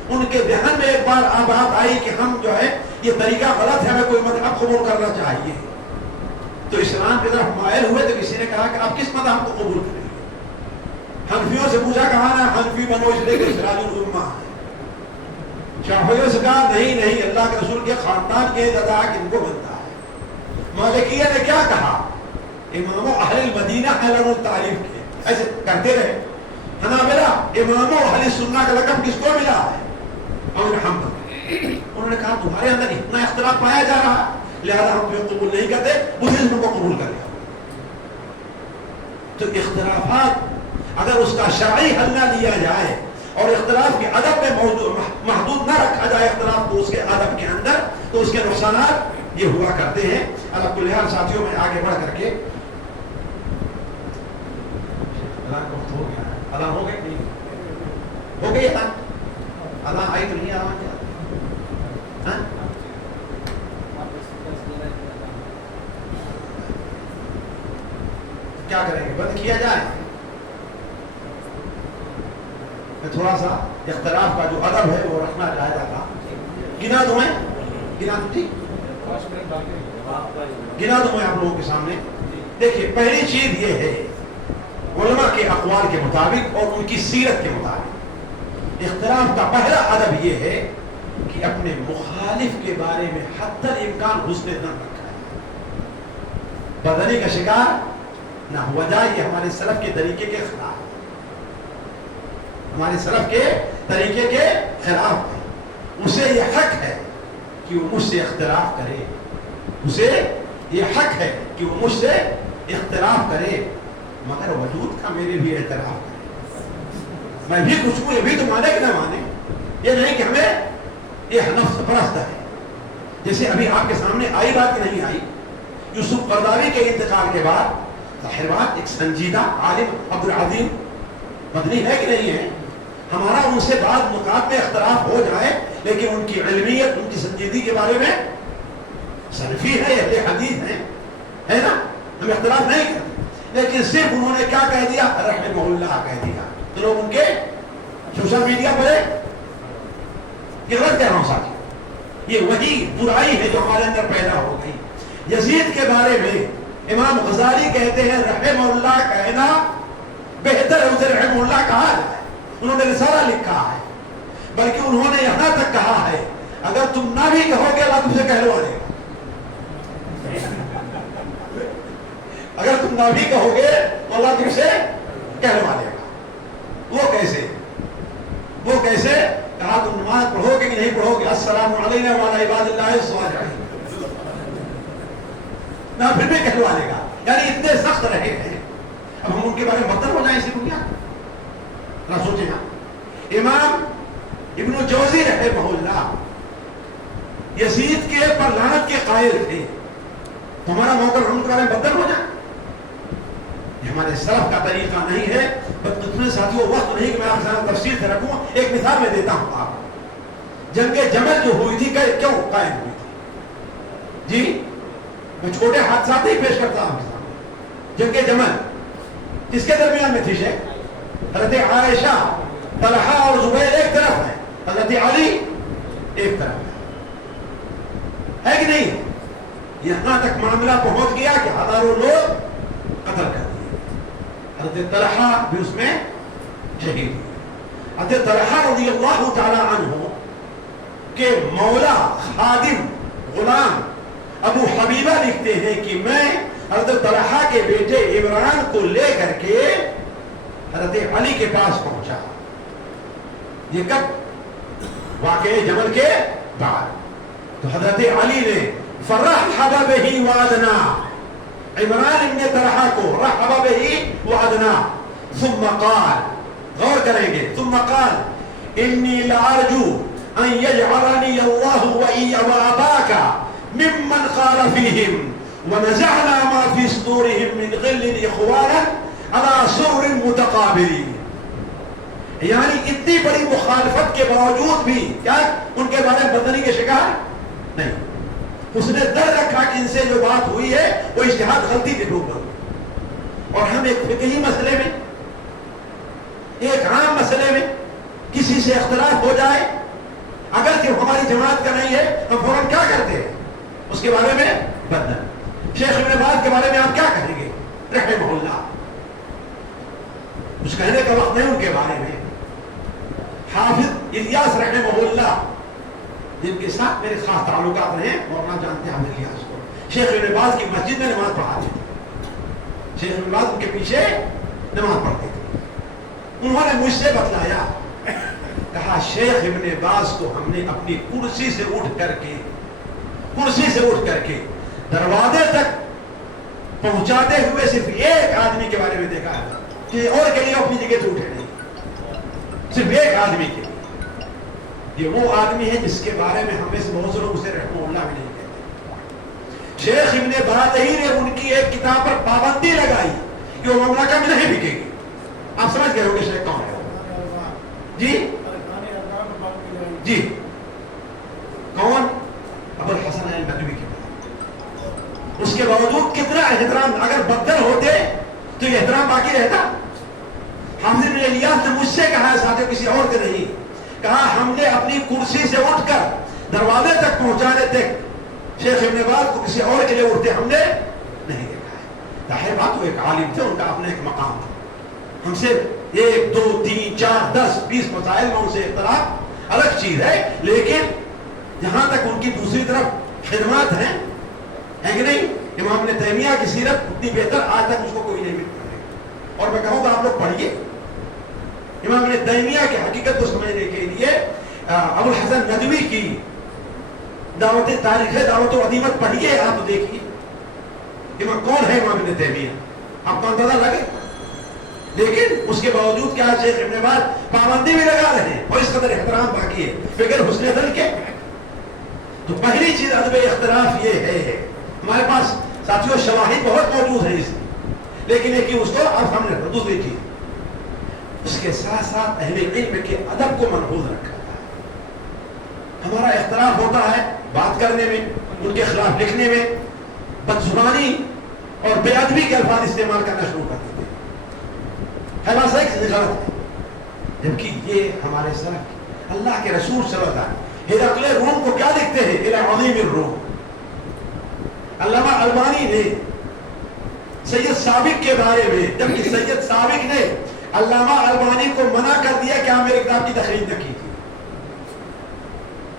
ان کے ذہن میں ایک بار بات آئی کہ ہم جو ہے یہ طریقہ غلط ہے، ہمیں کوئی مذہب قبول کرنا چاہیے، تو اسلام کی طرف مائل ہوئے، تو کسی نے کہا کہ آپ کس مذہب کو قبول کریں گے؟ حنفیوں سے پوچھا، کہا نا حنفی بنو اس لیے کہ سراج الامہ ہے۔ شافعیوں سے کہا نہیں اللہ کے رسول کے خاندان کے دادا کن کو بنتا ہے۔ مالکیہ نے کیا کہا؟ اماموں اہل المدینہ اہل التعریف کے، ایسے کرتے رہے۔ حنابلہ اماموں اہل سنہ کا لقب کس کو ملا ہے؟ امام حنبل۔ انہوں نے کہا تمہارے اندر اتنا اختلاف پایا جا رہا ہے، لہذا ہم جو قبول نہیں کرتے بدھزم کو قبول کر لیا۔ تو اختلافات اگر اس کا شرعی حل نہ دیا جائے اور اختلاف کے ادب میں محدود نہ رکھا جائے اختلاف کو اس کے ادب کے اندر، تو اس کے نقصانات یہ ہوا کرتے ہیں۔ اللہ کل حال ساتھیوں میں آگے بڑھ کر کے اللہ ہو گئے نہیں ہو گئی اللہ آئی تو نہیں آواز کیا کریں گے؟ بند کیا جائے؟ میں تھوڑا سا اختلاف کا جو ادب ہے وہ رکھنا چاہتا تھا۔ گنا دوں میں آپ لوگوں کے سامنے۔ دیکھیے پہلی چیز یہ ہے، علماء کے اقوال کے مطابق اور ان کی سیرت کے مطابق اختلاف کا پہلا ادب یہ ہے کہ اپنے مخالف کے بارے میں حتی الامکان حسن ظن رکھا ہے، بدنی کا شکار نہ ہوا جائے۔ یہ ہمارے سلف کے طریقے کے خلاف ہے، ہمارے سلف کے طریقے کے خلاف ہے۔ اسے یہ حق ہے کہ وہ مجھ سے اختلاف کرے، اسے یہ حق ہے کہ وہ مجھ سے اختلاف کرے، مگر وجود کا میرے بھی اعتراف کرے۔ میں بھی کچھ ہوں، یہ بھی تو مانے کہ نہ مانے، یہ نہیں کہ ہمیں یہ نفس پرست ہے۔ جیسے ابھی آپ کے سامنے آئی بات کہ نہیں آئی، یوسف قرضاوی کے انتقال کے بعد ظاہر بات ایک سنجیدہ عالم عبدالعظیم مدنی ہے کہ نہیں ہے، ہمارا ان سے بعض نکات میں اختلاف ہو جائے لیکن ان کی علمیت، ان کی سنجیدگی کے بارے میں سلفی ہے، اہل حدیث ہے نا، ہم اختلاف نہیں کرتے، لیکن صرف انہوں نے کیا کہہ دیا؟ رحمہ اللہ کہہ دیا، تو لوگ ان کے سوشل میڈیا پر یہ غلط کہہ رہا ہوں ساتھی، یہ وہی برائی ہے جو ہمارے اندر پیدا ہو گئی۔ یزید کے بارے میں امام غزالی کہتے ہیں رحمہ اللہ کہنا بہتر ہے اسے رحمہ اللہ کہا جائے، انہوں نے رسالہ لکھا ہے، بلکہ انہوں نے یہاں تک کہا ہے اگر تم نہ بھی کہو گے اللہ تم سے کہلوا دے گا، اگر تم نہ بھی کہو گے تو اللہ تم سے کہلوا دے گا۔ وہ کیسے کہا تم نماز پڑھو گے کہ نہیں پڑھو گے؟ السلام علینا وعلی عباد اللہ الصالحین، نہ پھر بھی کہلوا دے گا، یعنی اتنے سخت رہے ہیں۔ اب ہم ان کے بارے میں بدتر ہو جائیں اسی دنیا؟ نہ سوچیں نا، امام ابن الجوزی رحمہ اللہ یزید کے پر لعنت کے قائل تھے، تو ہمارا موقع ہم ان کے بارے میں بدتر ہو جائے؟ یہ ہمارے سلف کا طریقہ نہیں ہے۔ بدقسمتی ساتھیوں وقت نہیں کہ میں آپ سے تفصیل سے رکھوں، ایک مثال میں دیتا ہوں آپ۔ جنگ جمل جو ہوئی تھی کیوں قائم ہوئی تھی؟ جی میں چھوٹے حادثات ہی پیش کرتا ہوں۔ جنگ جمل کس کے درمیان میں تھی شیخ؟ حضرت عائشہ، طلحہ اور زبیر ایک طرف ہے، حضرت علی ایک طرف ہے کہ نہیں؟ یہاں تک معاملہ پہنچ گیا کہ ہزاروں لوگ قتل کر دیے، حضرت طلحہ بھی اس میں شہید ہوئے۔ حضرت طلحہ رضی اللہ تعالی عنہ کے مولا، خادم، غلام ابو حبیبہ لکھتے ہیں کہ میں حضرت طلحہ کے بیٹے عمران کو لے کر کے حضرت علی کے پاس پہنچا۔ یہ کب؟ واقعہ جمل کے تو حضرت علی نے فرحب به وعدنا، عمران ابن طلحہ کو رحب به وعدنا، ثم قال، غور کریں گے، ثم قال انی لارجو ان یجعلنی اللہ واباک ممن قال فیہم ونزعنا ما فی صدورہم من غل اخوانا على سرر متقابلین. یعنی اتنی بڑی مخالفت کے باوجود بھی کیا ان کے بارے میں بدنی کے شکار نہیں. اس نے در رکھا کہ ان سے جو بات ہوئی ہے وہ اجتہاد غلطی کے اوپر. اور ہم ایک فقہی مسئلے میں، ایک عام مسئلے میں کسی سے اختلاف ہو جائے، اگر کہ ہماری جماعت کا نہیں ہے، ہم فوراً کیا کرتے ہیں؟ اس کے بارے میں بدنام. شیخ ابن باز کے بارے میں آپ کیا کہیں گے؟ رحمہ اللہ. کچھ کہنے کا وقت نہیں ان کے بارے میں. حافظ الیاس رحمہ اللہ، جن کے ساتھ میرے خاص تعلقات رہے، مولانا جانتے ہیں حافظ الیاس کو، شیخ ابن باز کی مسجد میں نماز پڑھاتے تھے. شیخ ابن باز ان کے پیچھے نماز پڑھتے تھے. انہوں نے مجھ سے بتلایا، کہا شیخ ابن باز کو ہم نے اپنی کرسی سے اٹھ کر کے دروازے تک پہنچاتے ہوئے صرف ایک آدمی کے بارے میں دیکھا ہے کہ اور کے لیے اپنی جگہ سے اٹھے نہیں، صرف ایک آدمی کے لیے. یہ وہ آدمی ہے جس کے بارے میں ہمیں سے بہت سے لوگ اسے رحمہ اللہ بھی نہیں کہتے. شیخ ابن باطہی نے ان کی ایک کتاب پر پابندی لگائی کہ وہ مملکہ میں نہیں بکے گی. آپ سمجھ گئے ہو کہ شیخ کون ہے؟ جی کون؟ ابو الحسن الندوی کے. اس کے باوجود کتنا احترام، اگر بدل ہوتے تو یہ احترام باقی رہتا. حافظ ابن الیاس نے مجھ سے کہا ہے، ساتھ کسی اور سے نہیں، کہا ہم نے اپنی کرسی سے اٹھ کر دروازے تک پہنچانے تک شیخ ابن باز کو کسی اور کے لیے اٹھتے ہم نے نہیں دیکھا ہے. ظاہر بات وہ ایک عالم تھے، ان کا اپنا ایک مقام تھا. ہم سے 1 2 3 4 10 20 مسائل میں ان سے اختلاف الگ چیز ہے، لیکن جہاں تک ان کی دوسری طرف خدمات ہیں، ہے کہ نہیں؟ امام ابن تیمیہ کی سیرت اتنی بہتر آج تک مجھ کو کوئی نہیں ملتا ہے. اور میں کہوں گا آپ لوگ پڑھیے امام ابن تیمیہ کی حقیقت کو سمجھنے کے لیے ابو الحسن ندوی کی دعوت تاریخ دعوت و عدیمت پڑھیے. آپ دیکھیے امام کون ہے امام ابن تیمیہ، آپ کو اندازہ لگے. لیکن اس کے باوجود کیا شیخ ابن باز پابندی بھی لگا رہے ہیں اور اس قدر احترام باقی ہے بغیر حسن دل کے. تو پہلی چیز ادب اختلاف یہ ہے. ہمارے پاس ساتھیوں شواہد بہت موجود ہیں اس لیکن ایک ہی اس کو اب ہم نے دوسری چیز اس کے ساتھ ساتھ اہل علم کے ادب کو محفوظ رکھا ہے. ہمارا اختلاف ہوتا ہے بات کرنے میں، ان کے خلاف لکھنے میں، بدزبانی اور بے ادبی کے الفاظ استعمال کرنا شروع کر دیتے ہیں. ہے بات صحیح غلط ہے؟ جبکہ یہ ہمارے سلف اللہ کے رسول صلی اللہ علیہ وسلم ہرقل روم کو کیا لکھتے ہیں؟ الى عظیم الروم. علامہ البانی نے سید سابق کے بارے میں، جبکہ سید سابق نے علامہ البانی کو منع کر دیا کہ آپ میرے کتاب کی تخریج نہ کیجیے.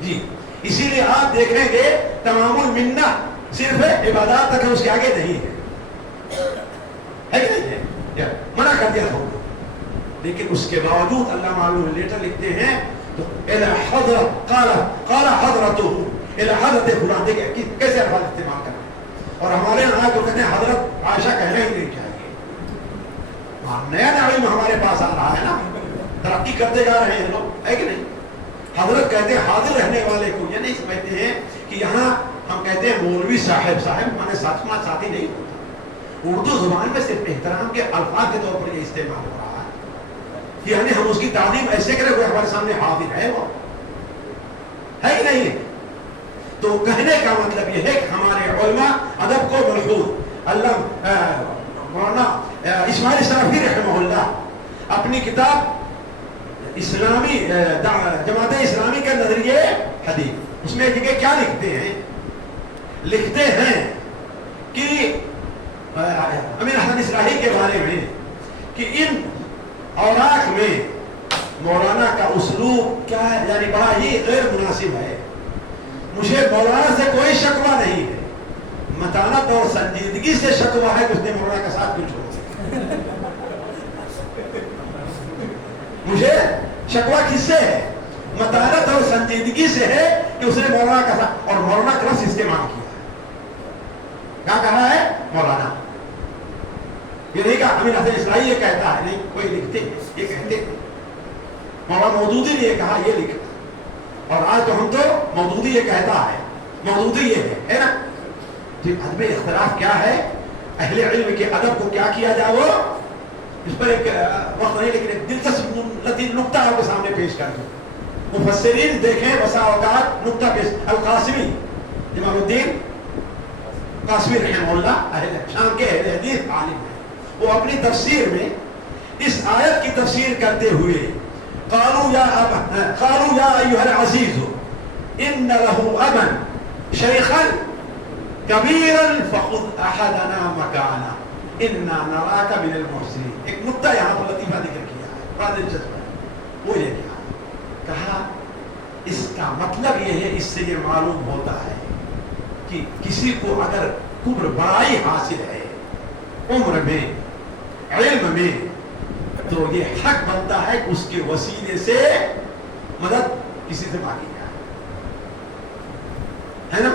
جی اسی لیے آپ دیکھیں گے تمام المنہ صرف عبادات تک ہے، اس کے آگے نہیں ہے کہ نہیں ہے؟ منع کر دیا تھا. لیکن اس کے باوجود علامہ البانی لیٹر لکھتے ہیں تو الى حضرت قال حضرته الى حضرت فلان. دیکھیں کیسے الفاظ استعمال کرنا. اور ہمارے یہاں تو کہتے ہیں حضرت عائشہ کہنا ہی نہیں چاہیے. نیا نیا علم ہمارے پاس آ رہا ہے نا، ترقی کرتے جا رہے ہیں لوگ، ہے کہ نہیں؟ حضرت کہتے ہیں حاضر رہنے والے کو. یہ نہیں سمجھتے ہیں کہ یہاں ہم کہتے ہیں مولوی صاحب مانے ساتھی نہیں ہوتا. اردو زبان میں صرف احترام کے الفاظ کے طور پر یہ استعمال ہو رہا ہے. یعنی ہم اس کی تعلیم ایسے کرے ہوئے ہمارے سامنے حاضر ہے، وہ ہے کہ نہیں؟ تو کہنے کا مطلب یہ ہے کہ ہمارے علماء ادب کو محفوظ. اللہ مولانا اسماعیل صرافی رحمہ اللہ اپنی کتاب اسلامی جماعت اسلامی کا نظریہ حدیث اس میں جگہ کیا لکھتے ہیں؟ لکھتے ہیں کہ امیر حسن اسرائی کے بارے میں کہ ان اوراق میں مولانا کا اسلوب کیا ہے، یعنی بڑا ہی غیر مناسب ہے. مجھے مولانا سے کوئی شکوہ نہیں ہے، متانت اور سنجیدگی سے شکوہ ہے کہ اس نے مولانا کا ساتھ کیوں چھوڑا. مجھے شکوہ کس سے ہے؟ متانت اور سنجیدگی سے ہے کہ اس نے مولانا کا اور مولانا کا لفظ استعمال کیا ہے. کیا کہا ہے مولانا؟ یہ نہیں کہا امین حسن اسلائی یہ کہتا ہے, نہیں, کوئی لکھتے یہ کہتے ہیں. مولانا مودودی نے یہ کہا, یہ لکھا. اور آج تو ہم تو مودودی یہ کہتا ہے, مودودی یہ ہے نا. ادب اختلاف کیا ہے, اہل علم کے ادب کو کیا کیا جائے, وہ اس پر ایک وقت نہیں لیکن ایک دلچسپ نقطہ آپ کے سامنے پیش کر دوں. مفسرین دیکھیں بسا اوقات نقطہ پیش. القاسمی, امام الدین قاسمی رحمہ اللہ اہل شام کے اہل حدیث عالم ہیں. وہ اپنی تفسیر میں اس آیت کی تفسیر کرتے ہوئے قالوا یا ایھا العزیز ان له ابا شیخا کبیرا فخذ احدنا مکانا انا نراک من المحسنین. ایک نقطہ یہاں پر لطیفہ ذکر کیا ہے, بڑا دلچسپ ہے. وہ یہ کہا اس کا مطلب یہ ہے, اس سے یہ معلوم ہوتا ہے کہ کسی کو اگر کبر بڑائی حاصل ہے عمر میں, علم میں, تو یہ حق بنتا ہے کہ اس کے وسیلے سے مدد کسی سے مانگی جائے, ہے نا.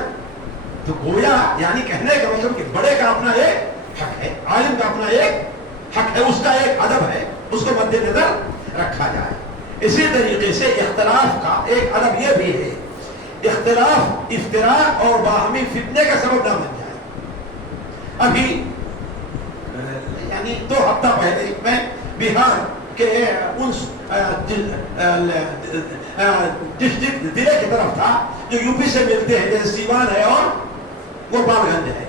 تو گویا یعنی کہنے کا مطلب کہ بڑے کا اپنا ایک حق ہے, عالم کا اپنا ایک حق ہے, اس کا ایک ادب ہے, اس کو مد نظر رکھا جائے. اسی طریقے سے اختلاف کا ایک ادب یہ بھی ہے, اختلاف افتراق اور باہمی فتنے کا سبب نہ بن جائے. ابھی یعنی 2 ہفتہ پہلے میں بہار کے ڈسٹرکٹ ضلع کی طرف تھا جو یو پی سے ملتے ہیں, جیسے سیوان ہے اور گوپال گنج ہے.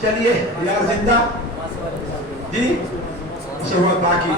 چلیے یار زندہ جی شروعات باقی